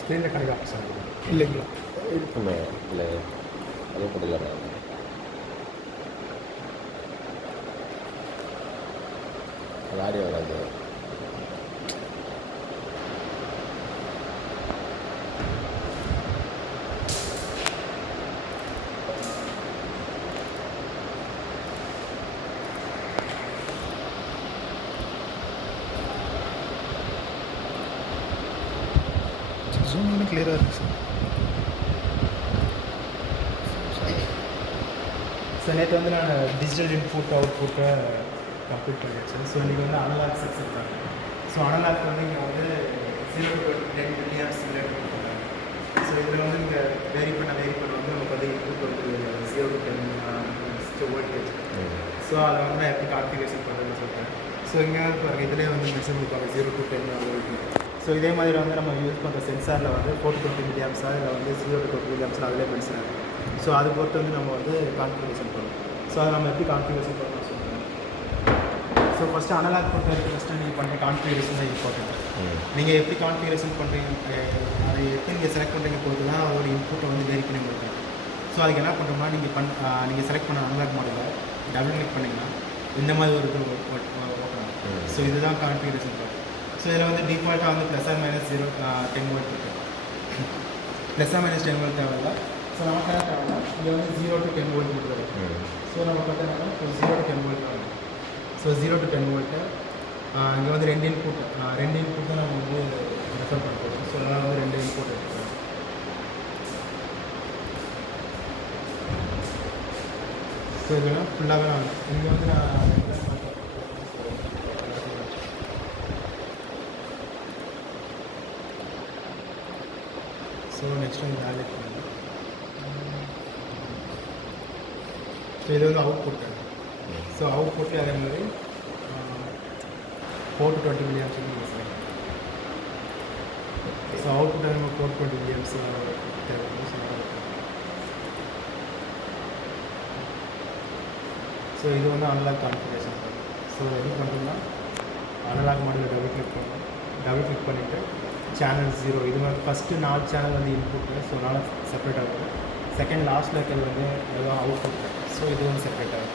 ஸ்க்ரீனில் கிடைக்காது சார் இல்லைங்களா? இருக்குமே இல்லை அதே போடல அது ஆடியோ வராது. ஜூம் இன்னும் கிளியராக இருக்குது சார். ஸோ நேற்று வந்து நான் டிஜிட்டல் இன்புட் அவுட்புட்டை கம்ப்ளீட் பண்ணிடுச்சு. ஸோ இன்றைக்கி வந்து அனலாக் செக்ஷன் தான். ஸோ அனலாக் வந்து இங்கே வந்து 0 to 10 milliamps சிமுலேட் பண்ணிருக்காங்க. ஸோ இதில் வந்து இங்கே வேரி பண்ண வந்து நமக்கு வந்து இன்புட் வந்து 0 to 10 வோல்டேஜ். ஸோ அதை வந்து நான் எப்படி கான்ஃபிகரேஷன் பண்ணுறதுன்னு சொல்கிறேன். ஸோ இங்கே பாருங்கள் இதிலே வந்து மெஷர் கொடுப்பாங்க 0 to 10 வோல்ட். ஸோ இதே மாதிரி வந்து நம்ம யூஸ் பண்ணுற சென்சாரில் வந்து 4 to 20 milliamps இல்லை வந்து 0 to 20 milliamps அதிலே மென்ஷன் ஆகும். ஸோ அது பொறுத்து வந்து நம்ம வந்து கான்ஃபிகரேஷன் பண்ணணும். ஸோ அதை நம்ம எப்படி கான்ஃபிகரேஷன் பண்ணணும் சொல்கிறேன். ஸோ ஃபஸ்ட்டு அனலாக் பொறுத்த வரைக்கும் ஃபஸ்ட்டு நீங்கள் பண்ணுற கான்ஃபிகரேஷன் தான் இம்பார்ட்டன்ட். நீங்கள் எப்படி கான்ஃபிகரேஷன் பண்ணுறீங்க, அதை எப்படி நீங்கள் செலக்ட் பண்ணுறீங்க பொறுத்து தான் அதோட இன்புட்டை வந்து வேரி பண்ணி கொடுக்குறேன். ஸோ அதுக்கு என்ன பண்ணுறோம்னா நீங்கள் செலக்ட் பண்ண அனலாக் மாடலில் டபுள் கிளிக் பண்ணிங்கன்னா இந்த மாதிரி ஒரு இது ஓப்பன். ஸோ இதுதான் கான்ஃபிகரேஷன் பார்ட். ஸோ இதில் வந்து டிஃபால்ட்டாக வந்து +or - 10 வோல்ட் இருக்குது. +or - 10 வோல்ட் தேவையில்ல. ஸோ நமக்கு என்ன தேவைன்னா இங்கே வந்து 0 to 10 வோல்ட் கொடுக்குறது. ஸோ நம்ம பார்த்தீங்கன்னா 0 to 10 வோல்ட் ஆகும். ஸோ 0 to 10 வோல்ட்டு இங்கே வந்து ரெண்டு இன்புட் தான் நம்ம வந்து ரெஃபர் பண்ண போகிறோம். ஸோ அதனால் வந்து 2 இன்புட் எடுத்துக்கிறோம். ஸோ இதெல்லாம் ஃபுல்லாகவே நான் இங்கே வந்து நான் ஸோ நெக்ஸ்ட் வந்து வேலிட் பண்ணுங்கள். ஸோ இது வந்து அவுட்புட். ஸோ அவுட்புட்டு அதே மாதிரி 4 to 20 milliamps யூஸ் பண்ணலாம். ஸோ அவுட்புட் நம்ம 4 to 20 milliamps தேவைப்படும். ஸோ இது வந்து அனலாக் கான்ஃபிகரேஷன். ஸோ எப்படி பண்ணுறோம்னா அனலாக் மாடலில் டபுள் கிளிக் பண்ணிவிட்டு சேனல் 0 இது மாதிரி ஃபஸ்ட்டு 4 சேனல் வந்து இன்புட்டு. ஸோ 4 செப்பரேட் ஆகும். செகண்ட் லாஸ்ட்டில் இருக்கிறது வந்து எதுவும் அவுட்புட். ஸோ இது வந்து செப்பரேட் ஆகும்.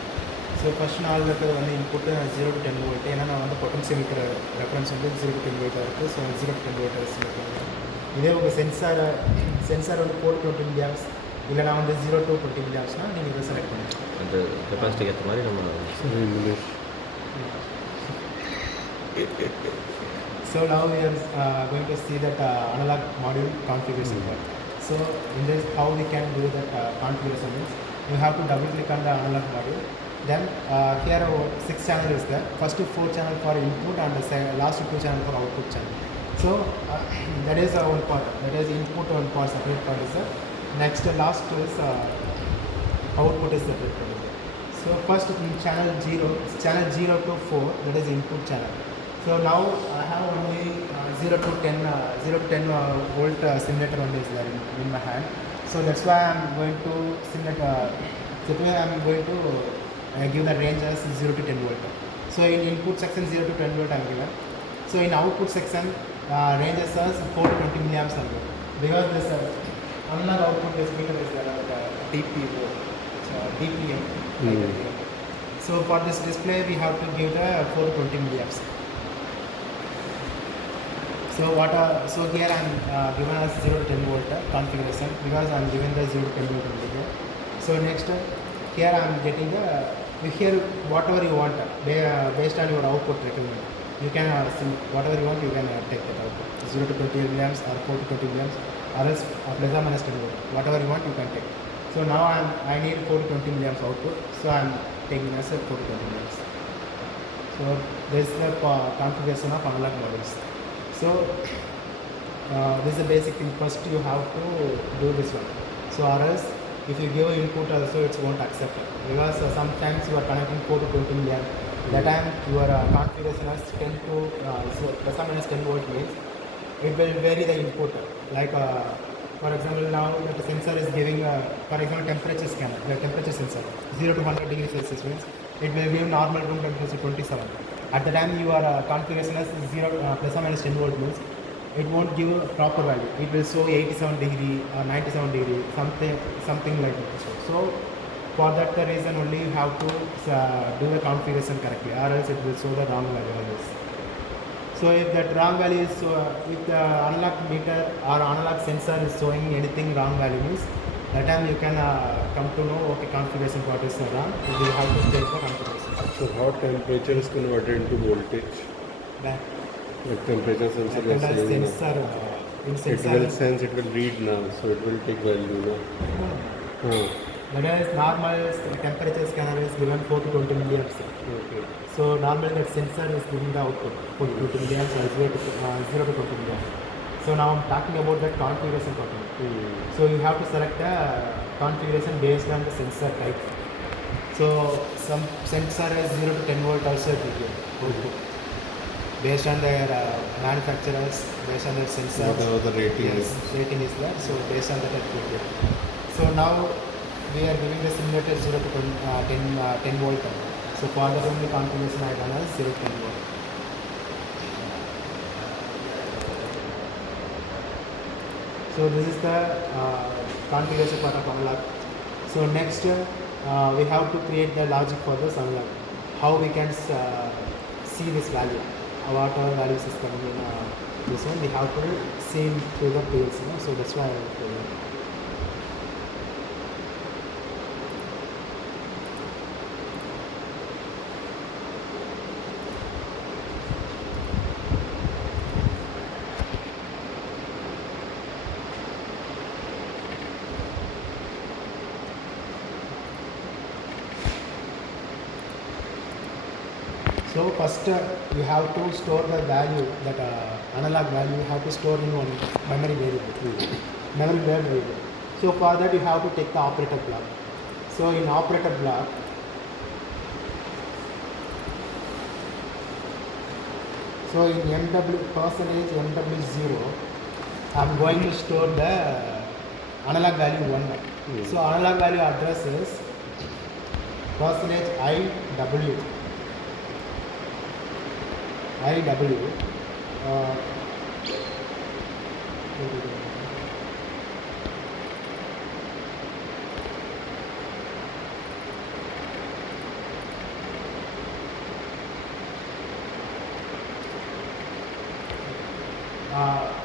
ஸோ ஃபஸ்ட் 4 இருக்கிறது வந்து இன்புட்டு 0 to 10 வோல்ட். ஏன்னா நான் வந்து பொட்டன்சியோமீட்டர் ரெஃபரன்ஸ் வந்து 0 to 10 வோல்ட்டாக இருக்குது. ஸோ 0 to 10 வோல்ட் செலக்ட் பண்ணுவேன். இதே உங்கள் சென்சார் வந்து 4 to 20 milliamps இல்லை நான் வந்து 0 to 20 milliampsனால் நீங்கள் இதை செலக்ட் பண்ணுங்கள். அந்த கெப்பாசிட்டிக்கு ஏற்ற மாதிரி நம்ம So now we are going to see that analog module configuration part. So in this, how we can do that configuration is, you have to double click on the analog module. Then here 6 channel is there. First 4 channel for input and the last 2 channel for output channel. So that is one part. That is input one part, separate part is there. Next last is output is separate part is there. So first in channel 0 to 4, that is input channel. So now I have only 0 to 10 volt simulator only is there in my hand. So that's why I am going to simulate. I am going to give the range as 0 to 10 volt. So in input section 0 to 10 volt I am given. So in output section ranges as 4 to 20 milliamps are given. Because this analog output is meter is there DPO. So DPM. So for this display we have to give the 4 to 20 milliamps. So here I am given as 0 to 10 volt configuration because I am given the 0 to 10 volt only here. So next here I am getting the here whatever you want based on your output requirement. You can whatever you want you can take that output 0 to 20 milliamps or 4 to 20 milliamps or else plus or minus 10 volt. Whatever you want you can take. So now I need 4 to 20 milliamps output. So I am taking as 4 to 20 milliamps. So this is the configuration of analog modules. So this is the basic thing. First you have to do this one. So or else if you give input also it won't accept it because sometimes you are connecting 4 to 20 milliamps. That time your configuration is 10 to so plus or minus 10 volt means it will vary the input. Like for example now the sensor is giving for example temperature scanner, the temperature sensor 0 to 100 degrees Celsius means it will give normal room temperature 27. At the time your configuration is 0 plus or minus 10 volt means it won't give a proper value. It will show 87 degree or 97 degree, something like that. So for that the reason only you have to do the configuration correctly, or else it will show the wrong value always. So if that wrong value is if the analog meter or analog sensor is showing anything wrong value means that time you can come to know okay configuration part is wrong. You will have to change the configuration. So how temperature is converted into voltage? That The temperature sensor that is kind of saying now. sensor in It sensor. will sense, it will read now, so it will take value now. Oh, Whereas normal temperature scanner is given 4 to 20 milliamps. okay. So normally that sensor is giving the output 4 to 20 milliamps or 0 to 20 milliamps. So now I'm talking about that configuration properly. So you have to select a configuration based on the sensor type. So some sensor is 0 to 10 volt also it will give output. Based on their manufacturers, based on their sensors. Whatever the rating Yes, is. rating is there. So based on that it will give. So now we are giving the simulator 0 to 10 volt. So for the only configuration I done is 0 to 10 volt. So this is the configuration part of analog. So next we have to create the logic for this analog. How we can see this value, what our values is coming in this one. We have to see through the PLC. So that's why I will tell you. So first you have to store the value, that analog value you have to store in one memory variable. Memory variable. So for that you have to take the operator block. So in operator block, so in percentage MW0, I'm going to store the analog value 1. So analog value address is percentage IW.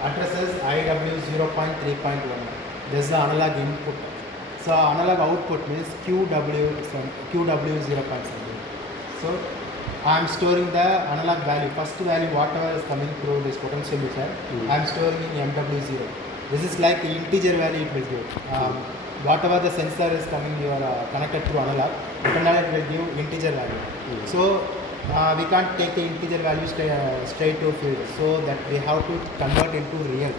Address is IW 0.3.1. This is the analog input. So analog output means QW 0.7. So I am storing the analog value, first value whatever is coming through this potentiometer, I am storing in MW0. This is like the integer value it will give. Whatever the sensor is coming, you are connected to analog, internally it will give integer value. So we can't take the integer value straight to field, so that we have to convert into real.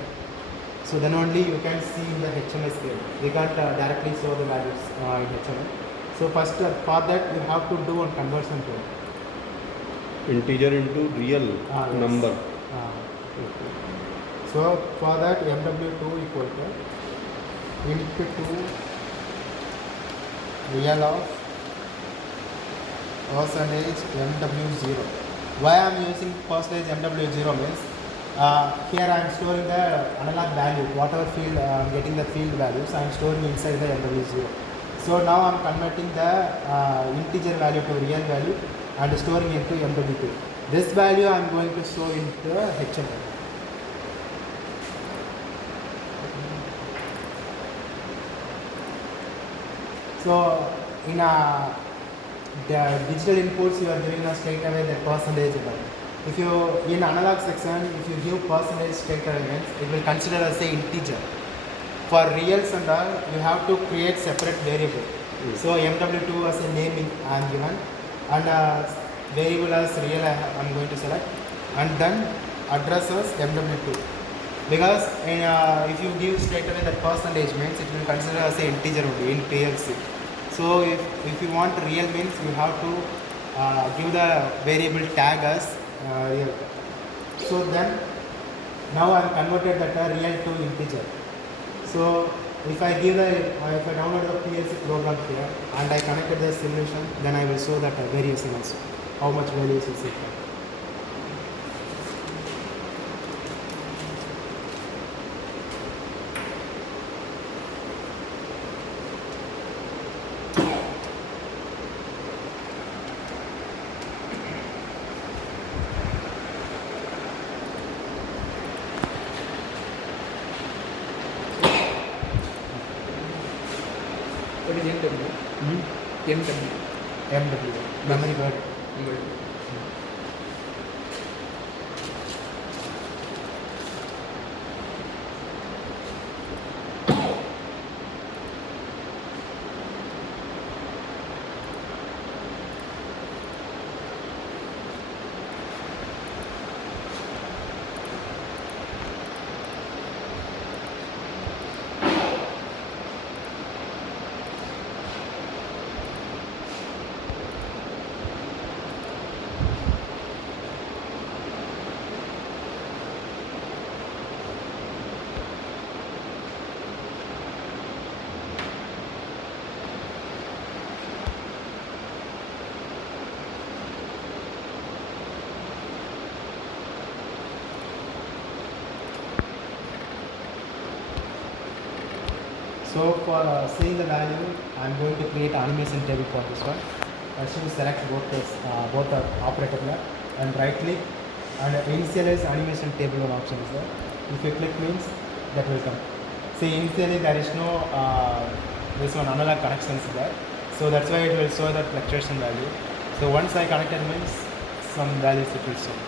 So then only you can see in the HMI scale. We can't directly show the values in HMI. So first for that you have to do one conversion tool. Integer into real Yes. number. So for that MW2 equal to input to real of percentage MW0. Why I am using percentage MW0 means here I am storing the analog value, whatever field I am getting the field values, I am storing inside the MW0. So now I am converting the integer value to real value and storing into MW2. This value I am going to show into HMI. So in the digital inputs you are giving us straight away the percentage value. If you in analog section, if you give percentage straight away means it will consider as a integer. For reals and all, you have to create separate variable. So MW2 as a name I am given, and variable as real I am going to select, and then address as MW2. Because if you give straight away that percentage means it will consider as a integer only in PLC. So if you want real means you have to give the variable tag as real. So then now I am converted that real to integer. So if I give if I download the PLC program here and I connected the simulation, then I will show that variation also, how much values is it. வந்து NW NW MW memory word. உங்களுக்கு So for seeing the value, I'm going to create animation table for this one. I should select both the operator lab and right click and initialize animation table one option is there. If you click means that will come. See initially there is no this one analog connections there. So that's why it will show the fluctuation value. So once I connected means some values it will show.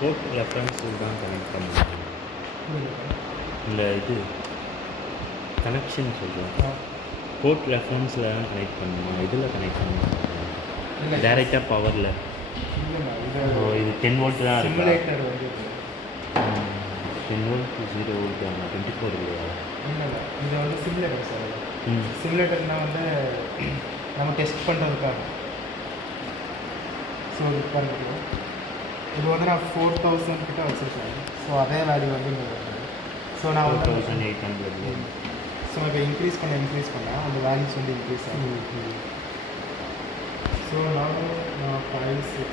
Code ரெஃபரன்ஸில் தான் connect பண்ணுவோம். இந்த இது connection சொல்கிறோம். Code ரெஃபரன்ஸில் தான் connect பண்ணுவோம். இதில் கனெக்ட் பண்ணுவோம் டைரெக்டாக பவரில். இது 10 வோல்ட் தான் இருக்கு. சிமுலேட்டர் வந்து 10 வோல்ட் 0 வோல்ட் 24 இல்லையா? இல்லை இது வந்து சிமுலேட்டர் சார். சிமுலேட்டர்னால் வந்து நம்ம டெஸ்ட் பண்ணுறதுக்காக. ஸோ இது பண்ணுறோம். இது வந்து நான் 4000 கிட்ட வச்சுருக்கேன். ஸோ அதே வேல்யூ வந்து இங்கே வருது. ஸோ நான் 4800. ஸோ இப்போ இன்க்ரீஸ் பண்ணால் அந்த வேல்யூஸ் வந்து இன்க்ரீஸ் ஆகும். ஸோ நானும் 5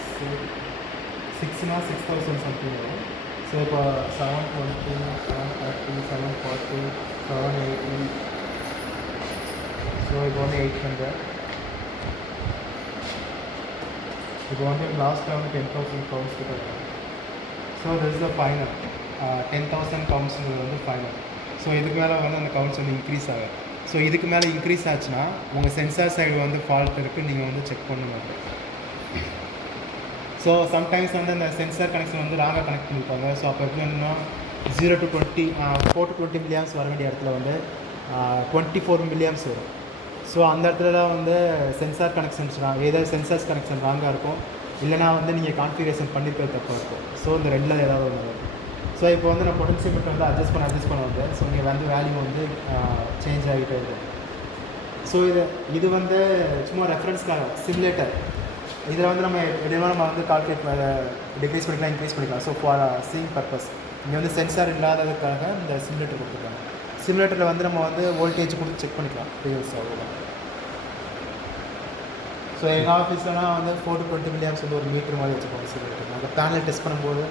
6னா 6000 சம்திங் வரும். ஸோ இப்போ 720 730 740 780. ஸோ இப்போ வந்து 800. இப்போ வந்து லாஸ்ட்டாக வந்து 10,000 கவுண்ட்ஸ் கிட்ட வரும். So this is the final. 10,000 கவுண்ட்ஸுங்கிறது வந்து ஃபைனல். ஸோ இதுக்கு மேலே வந்து அந்த கவுண்ட்ஸ் வந்து இன்க்ரீஸ் ஆகும். ஸோ இதுக்கு மேலே இன்க்ரீஸ் ஆச்சுன்னா உங்கள் சென்சார் சைடு வந்து ஃபால்ட் இருக்குது, நீங்கள் வந்து செக் பண்ணணும். ஸோ சம்டைம்ஸ் வந்து அந்த சென்சார் கனெக்ஷன் வந்து ராங்காக கனெக்ட் பண்ணியிருப்பாங்க. ஸோ அப்போ எப்படின்னா 0 to 20 4 to 20 மில்லியாம்ஸ் வர வேண்டிய இடத்துல வந்து 24 மில்லியாம்ஸ் வரும். ஸோ அந்த இடத்துல வந்து சென்சார் கனெக்ஷன்ஸ் ஏதாவது சென்சார்ஸ் கனெக்ஷன் ராங்காக இருக்கும், இல்லைனா வந்து நீங்கள் கான்ஃபிகரேஷன் பண்ணிக்கிறது தப்பாக இருக்கும். ஸோ இந்த ரெண்டில் ஏதாவது ஒன்று வரும். ஸோ இப்போ வந்து நான் பொட்டன்ஷியோமீட்டர் வந்து அட்ஜஸ்ட் பண்ண வந்து ஸோ இங்கே வந்து வேல்யூ வந்து சேஞ்ச் ஆகிட்டே இருக்கும். ஸோ இது வந்து சும்மா ரெஃபரன்ஸ்க்காக சிமுலேட்டர். இதில் வந்து நம்ம வந்து கால்குலேட் டிக்ரீஸ் பண்ணிக்கலாம், இன்க்ரீஸ் பண்ணிக்கலாம். ஸோ ஃபார் சீயிங் பர்பஸ் இங்கே வந்து சென்சார் இல்லாததுக்காக இந்த சிமுலேட்டர் கொடுத்துருக்காங்க. சிமுலேட்டரில் வந்து நம்ம வந்து வோல்டேஜ் கொடுத்து செக் பண்ணிக்கலாம் ரிவல்ஸ் அவ்வளோதான். ஸோ எங்கள் ஆஃபீஸ்லாம் வந்து 4 to 20 மில்லியாம்ஸ் வந்து ஒரு மீட்டர் மாதிரி வச்சுருக்கோம் சிமுலேட்டர். நாங்கள் பேனல் டெஸ்ட் பண்ணும்போது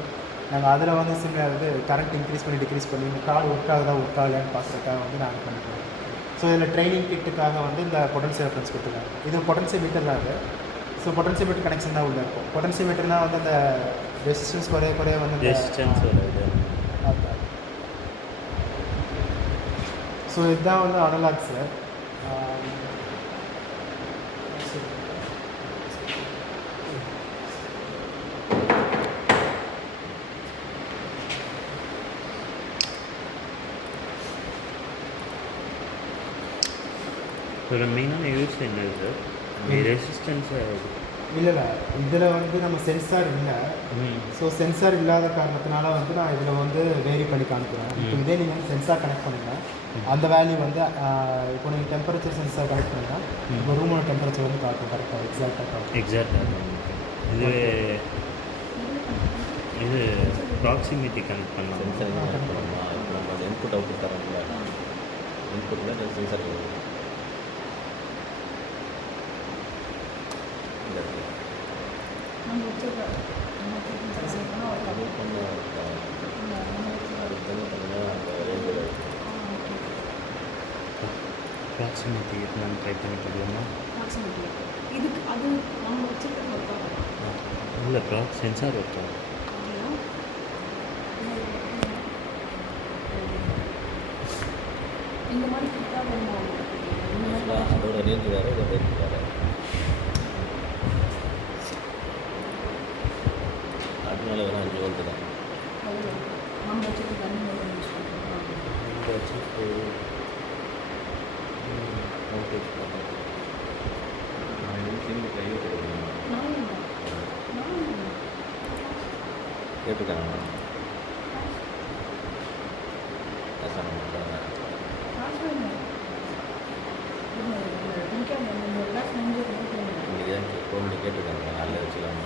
நாங்கள் அதில் வந்து இது கரண்ட் இன்க்ரீஸ் பண்ணி டிக்ரீஸ் பண்ணி இந்த கார்டு ஒர்க் ஆகலையான்னு பார்க்குறதுக்காக வந்து நாங்கள் பண்ணிக்கிறோம். ஸோ இதில் ட்ரைனிங் கிட்டுக்காக வந்து இந்த பொட்டன்ஷியல் ரெஃபரன்ஸ் கொடுத்துருக்காங்க. இது பொட்டன்ஷியல் மீட்டர் தான் இது. ஸோ பொட்டன்ஷியோமீட்டர் கனெக்ஷன் தான் உள்ளே இருக்கும். பொட்டன்ஷியோமீட்டர்னால் வந்து அந்த ரெசிஸ்டன்ஸ் குறைய வந்து ரெசிஸ்டன்ஸ் வருது. ஸோ இதுதான் வந்து அனலாக் சார். ஒரு மெயினான யூஸ் என்னது சார் ரெசிஸ்டன்ஸை இல்லை இதில் வந்து நம்ம சென்சார் இல்லை. ஸோ சென்சார் இல்லாத காரணத்தினால வந்து நான் இதில் வந்து வேரி பண்ணி காமிக்கிறேன். இப்போ இதே நீங்கள் வந்து சென்சார் கனெக்ட் பண்ணுங்க, அந்த வேல்யூ வந்து இப்போ நீங்கள் டெம்பரேச்சர் சென்சார் கனெக்ட் பண்ணுங்கள், இப்போ ரூமோட டெம்பரேச்சர் வந்து காட்டும் கரெக்டாக எக்ஸாக்டாக காட்டும். எக்ஸாக்டாக இது ப்ராக்சிமிட்டி கனெக்ட் பண்ணலாம். சென்சார் கனெக்ட் பண்ணலாம். நம்ம அந்த இன்புட் அவுட்புட் தரோம்ல, இன்புட்டில் சென்சார் ப்ராக்சிமிட்டி நான் ட்ரை பண்ணி பார்க்கலாமா? இதுக்கு அது நம்ம வச்சுருக்க இல்லை சென்சார் ஒர்க் ஆகும். இந்த மாதிரி கிட்டா வேணும். அதோட ரேஞ்ச் வேறு, இதோட ரேஞ்ச் வேறு. அதனால வெறும் 5 வோல்ட் தான் நம்ம வச்சுருக்க தண்ணி யூஸ் பண்ணுறோம். இந்த வச்சு வோல்டேஜ் பார்த்தேன். நான் கையை போடுவேன் கேட்டுருக்காங்க. கோல்டு கேட்டுருக்காங்க, நாளில் வச்சுக்கலாம்.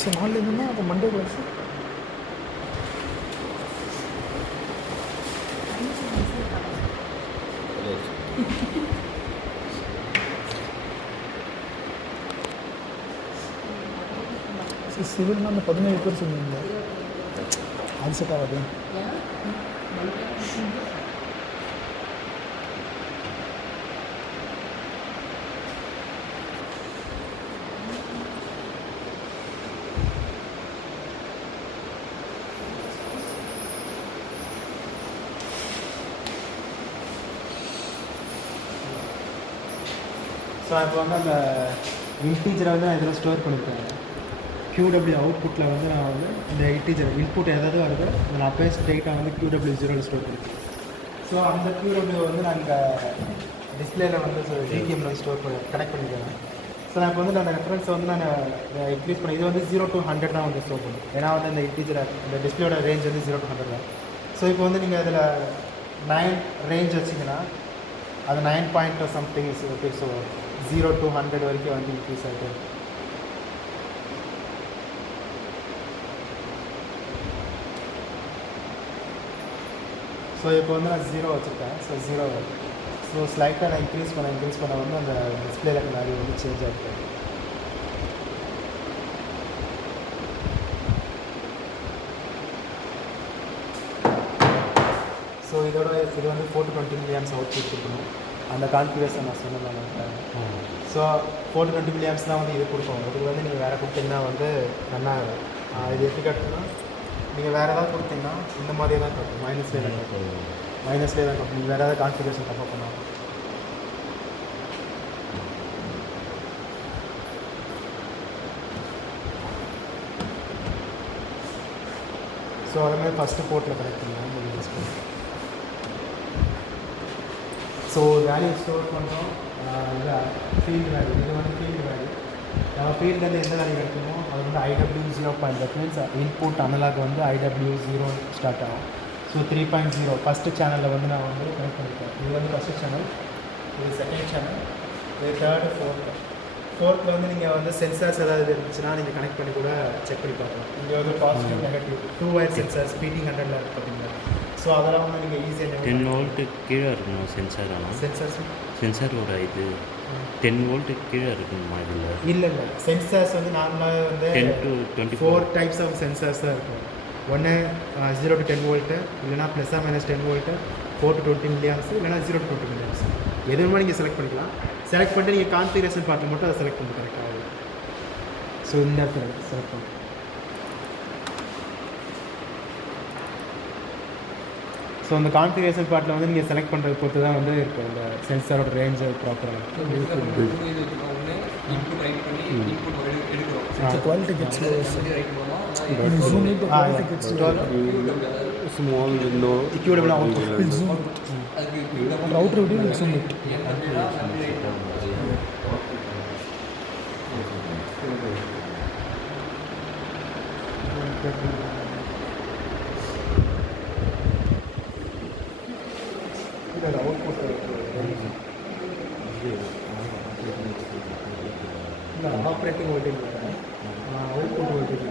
சரி, நாளில் இருந்தோம்னா அப்போ மண்டே கிளாஸ் சிவில்னா அந்த 17 பேர் சொன்னீங்க, அது செட் ஆகாது. ஸோ இப்போ வந்து அந்த இன்டீஜரை வந்து நான் இதில் ஸ்டோர் பண்ணியிருக்கேன். QW அவுட்புட்டில் வந்து நான் வந்து இந்த இன்டீஜர் இன்புட் எதாவது வருது, நான் அப்போயே ஸ்ட்ரெயிட்டாக வந்து QW0 ஸ்டோர் பண்ணியிருக்கேன். ஸோ அந்த QW வந்து நான் இங்கே டிஸ்பிளேயில் வந்து DTMல ஸ்டோர் பண்ணி கனெக்ட் பண்ணிக்கிறேன். ஸோ நான் இப்போ வந்து நான் ரெஃபரன்ஸை வந்து நான் இன்க்ரீஸ் பண்ணி இது வந்து 0 to 100 தான் வந்து ஸ்டோர் பண்ணும். ஏன்னா வந்து இந்த இன்டீஜர் இந்த டிஸ்பிளேயோட ரேஞ்ச் வந்து 0 to 100 தான். ஸோ இப்போ வந்து நீங்கள் அதில் 9 ரேஞ்ச் வச்சிங்கன்னா அது 9 point something okay. So 0 to 100 வரைக்கும் வந்து இன்க்ரீஸ் ஆகிட்டு. ஸோ இப்போ வந்து நான் 0 வச்சுருக்கேன். ஸோ 0 ஸோ ஸ்லைட்டாக நான் இன்க்ரீஸ் பண்ண வந்து அந்த டிஸ்பிளேல வேல்யூ வந்து சேஞ்ச் ஆகிருக்கு. ஸோ இது வந்து 420 milliamps அவுட்புட் கொடுக்கணும். அந்த கான்ஃபிகரேஷன் நான் சொன்னேன். ஸோ 420 milliamps தான் வந்து இது கொடுப்போம். இதுக்கு வந்து நீங்கள் வேறு கொடுத்தீங்கன்னா வந்து நல்லா இது எப்படி கட்டுனா நீங்கள் வேறு ஏதாவது கொடுத்தீங்கன்னா இந்த மாதிரியே தான் கட்டும், மைனஸ்லேயே தான் கட்டும். நீங்கள் வேறு ஏதாவது கான்ஃபிகரேஷன் தப்பாக பண்ணலாம். ஸோ அதுமாதிரி ஃபஸ்ட்டு போர்ட்டில் கனெக்ட் பண்ணலாம் இந்த டிஸ்பிளே. ஸோ வேல்யூ ஸ்டோர் பண்ணுறோம். ஃபீல்டு வேல்யூ, இது வந்து ஃபீல்டு வேல்யூ. நம்ம ஃபீல்டுலேருந்து எந்த வேல்யூ கிடைக்குமோ அது வந்து IW0. That means input analogue வந்து IW0 ஸ்டார்ட் ஆகும். ஸோ 3.0 ஃபஸ்ட்டு சேனலில் வந்து நான் வந்து கனெக்ட் பண்ணியிருக்கேன். இது வந்து ஃபஸ்ட்டு சேனல், இது செகண்ட் சேனல், இது தேர்டு, ஃபோர்த்தில் வந்து நீங்கள் வந்து சென்சார்ஸ் ஏதாவது இருந்துச்சுன்னா நீங்கள் கனெக்ட் பண்ணி கூட செக் பண்ணி பார்க்கலாம். இங்கே வந்து பாசிட்டிவ் நெகட்டிவ் 2 wire சென்சார்ஸ் PT100ல் இருக்குது பார்த்தீங்களா. ஸோ அதெல்லாம் வந்து நீங்கள் ஈஸியாக 10 வோல்ட்டு கீழே இருக்கணும் சென்சார். ஆனால் சென்சாரோட இது 10 வோல்ட்டு கீழே இருக்கணுமா இதில்? இல்லை சென்சார்ஸ் வந்து நார்மலாக வந்து 10 to 24 4 டைப்ஸ் ஆஃப் சென்சார்ஸ் தான் இருக்கும். ஒன்று 0 to 10 வோல்ட்டு, இல்லைனா +- 10 வோல்ட்டு, 4 to 20 milliamps, இல்லைனா 0 to 20 milliamps. எதுவுமே நீங்கள் செலக்ட் பண்ணிக்கலாம். செலக்ட் பண்ணிட்டு நீங்கள் கான்ஃபிகரேஷன் பார்ட்டில் மட்டும் அதை செலக்ட் பண்ணி கரெக்டாக ஆகும். ஸோ இந்த இடத்துல செலக்ட் பண்ணி ஸோ அந்த கான்ஃபிகரேஷன் பார்ட்டில் வந்து நீங்கள் செலக்ட் பண்ணுறது பொறுத்து தான் வந்து இருக்கும் இந்த சென்சாரோட ரேஞ்சு ப்ராப்பராக. Quality kids small window equitable output. router will be using it. இது அவுட்புட் இல்லை operating voltage output voltage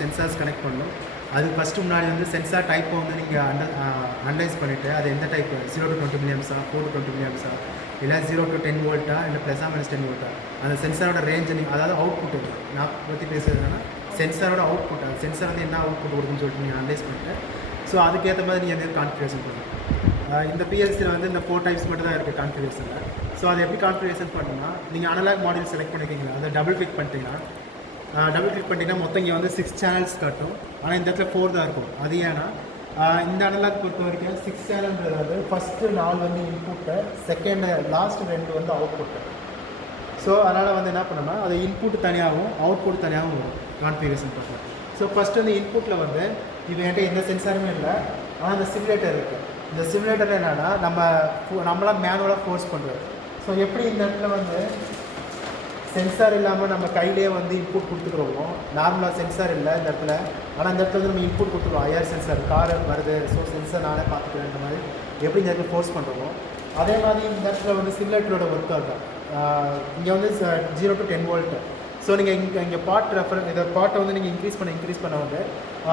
sensors connect பண்ணணும். அது ஃபஸ்ட்டு முன்னாடி வந்து சென்சார் டைப்பை வந்து நீங்கள் அனலைஸ் பண்ணிவிட்டு அது எந்த type 0 to 20 milliamps 4 to 20 milliamps இல்லை 0 to 10 volts இல்லை ப்ளஸ் மைனஸ் 10 volts அந்த சென்சாரோட ரேஞ்சை நீங்கள் அதாவது அவுட்புட் நான் பற்றி பேசுகிறதுனா சென்சாரோட அவுட்புட் அது சென்சார் வந்து என்ன அவுட்புட் கொடுக்குன்னு சொல்லிட்டு நீங்கள் அனலைஸ் பண்ணிட்டு ஸோ அதுக்கேற்ற மாதிரி நீங்கள் எந்த கான்ஃபிகரேஷன் பண்ணணும். இந்த பிஎல்சியில் வந்து இந்த 4 types மட்டும் தான் இருக்குது கான்ஃபிகரேஷனில். ஸோ அதை எப்படி கான்ஃபிகரேஷன் பண்ணணும்னா நீங்கள் அனலாக் மாடியூல் செலக்ட் பண்ணிக்கிங்களா அதை டபுள் கிளிக் பண்ணிட்டீங்கன்னா மொத்தம் இங்கே வந்து 6 channels காட்டும். ஆனால் இந்த இடத்துல 4 தான் இருக்கும். அது ஏன்னா இந்த அனலாக் பொறுத்த வரைக்கும் 6 channelன்றது வந்து ஃபஸ்ட்டு 4 வந்து இன்புட்டு, செகண்ட் லாஸ்ட் 2 வந்து அவுட்புட்டு. ஸோ அதனால் வந்து என்ன பண்ணோம்னா அது இன்புட் தனியாகவும் அவுட்புட் தனியாகவும் வரும் கான்ஃபிகரேஷன் பண்ணுறோம். ஸோ ஃபஸ்ட்டு வந்து இன்புட்டில் வந்து இது என்கிட்ட எந்த சென்சாருமே இல்லை, ஆனால் இந்த சிமுலேட்டர் இருக்குது. இந்த சிமுலேட்டர் என்னென்னா நம்மளாம் மேனுவலாக ஃபோர்ஸ் பண்ணுறது. ஸோ எப்படி இந்த இடத்துல வந்து சென்சார் இல்லாமல் நம்ம கையிலே வந்து இன்புட் கொடுத்துக்குறோமோ, நார்மலாக சென்சார் இல்லை இந்த இடத்துல, ஆனால் இந்த இடத்துல வந்து நம்ம இன்புட் கொடுத்துருவோம். ஐஆர் சென்சார் கார் வருது, ஸோ சென்சார் நானே பார்த்துக்கிறேன்ற மாதிரி எப்படி இந்த இடத்துல ஃபோர்ஸ் பண்ணுறோமோ அதே மாதிரி இந்த இடத்துல வந்து சிமுலேட்டரோட ஒர்க் ஆகும். இங்கே வந்து 0 to 10 volt. ஸோ நீங்கள் இங்கே பாட் இந்த பாட்டை வந்து நீங்கள் இன்க்ரீஸ் பண்ண வந்து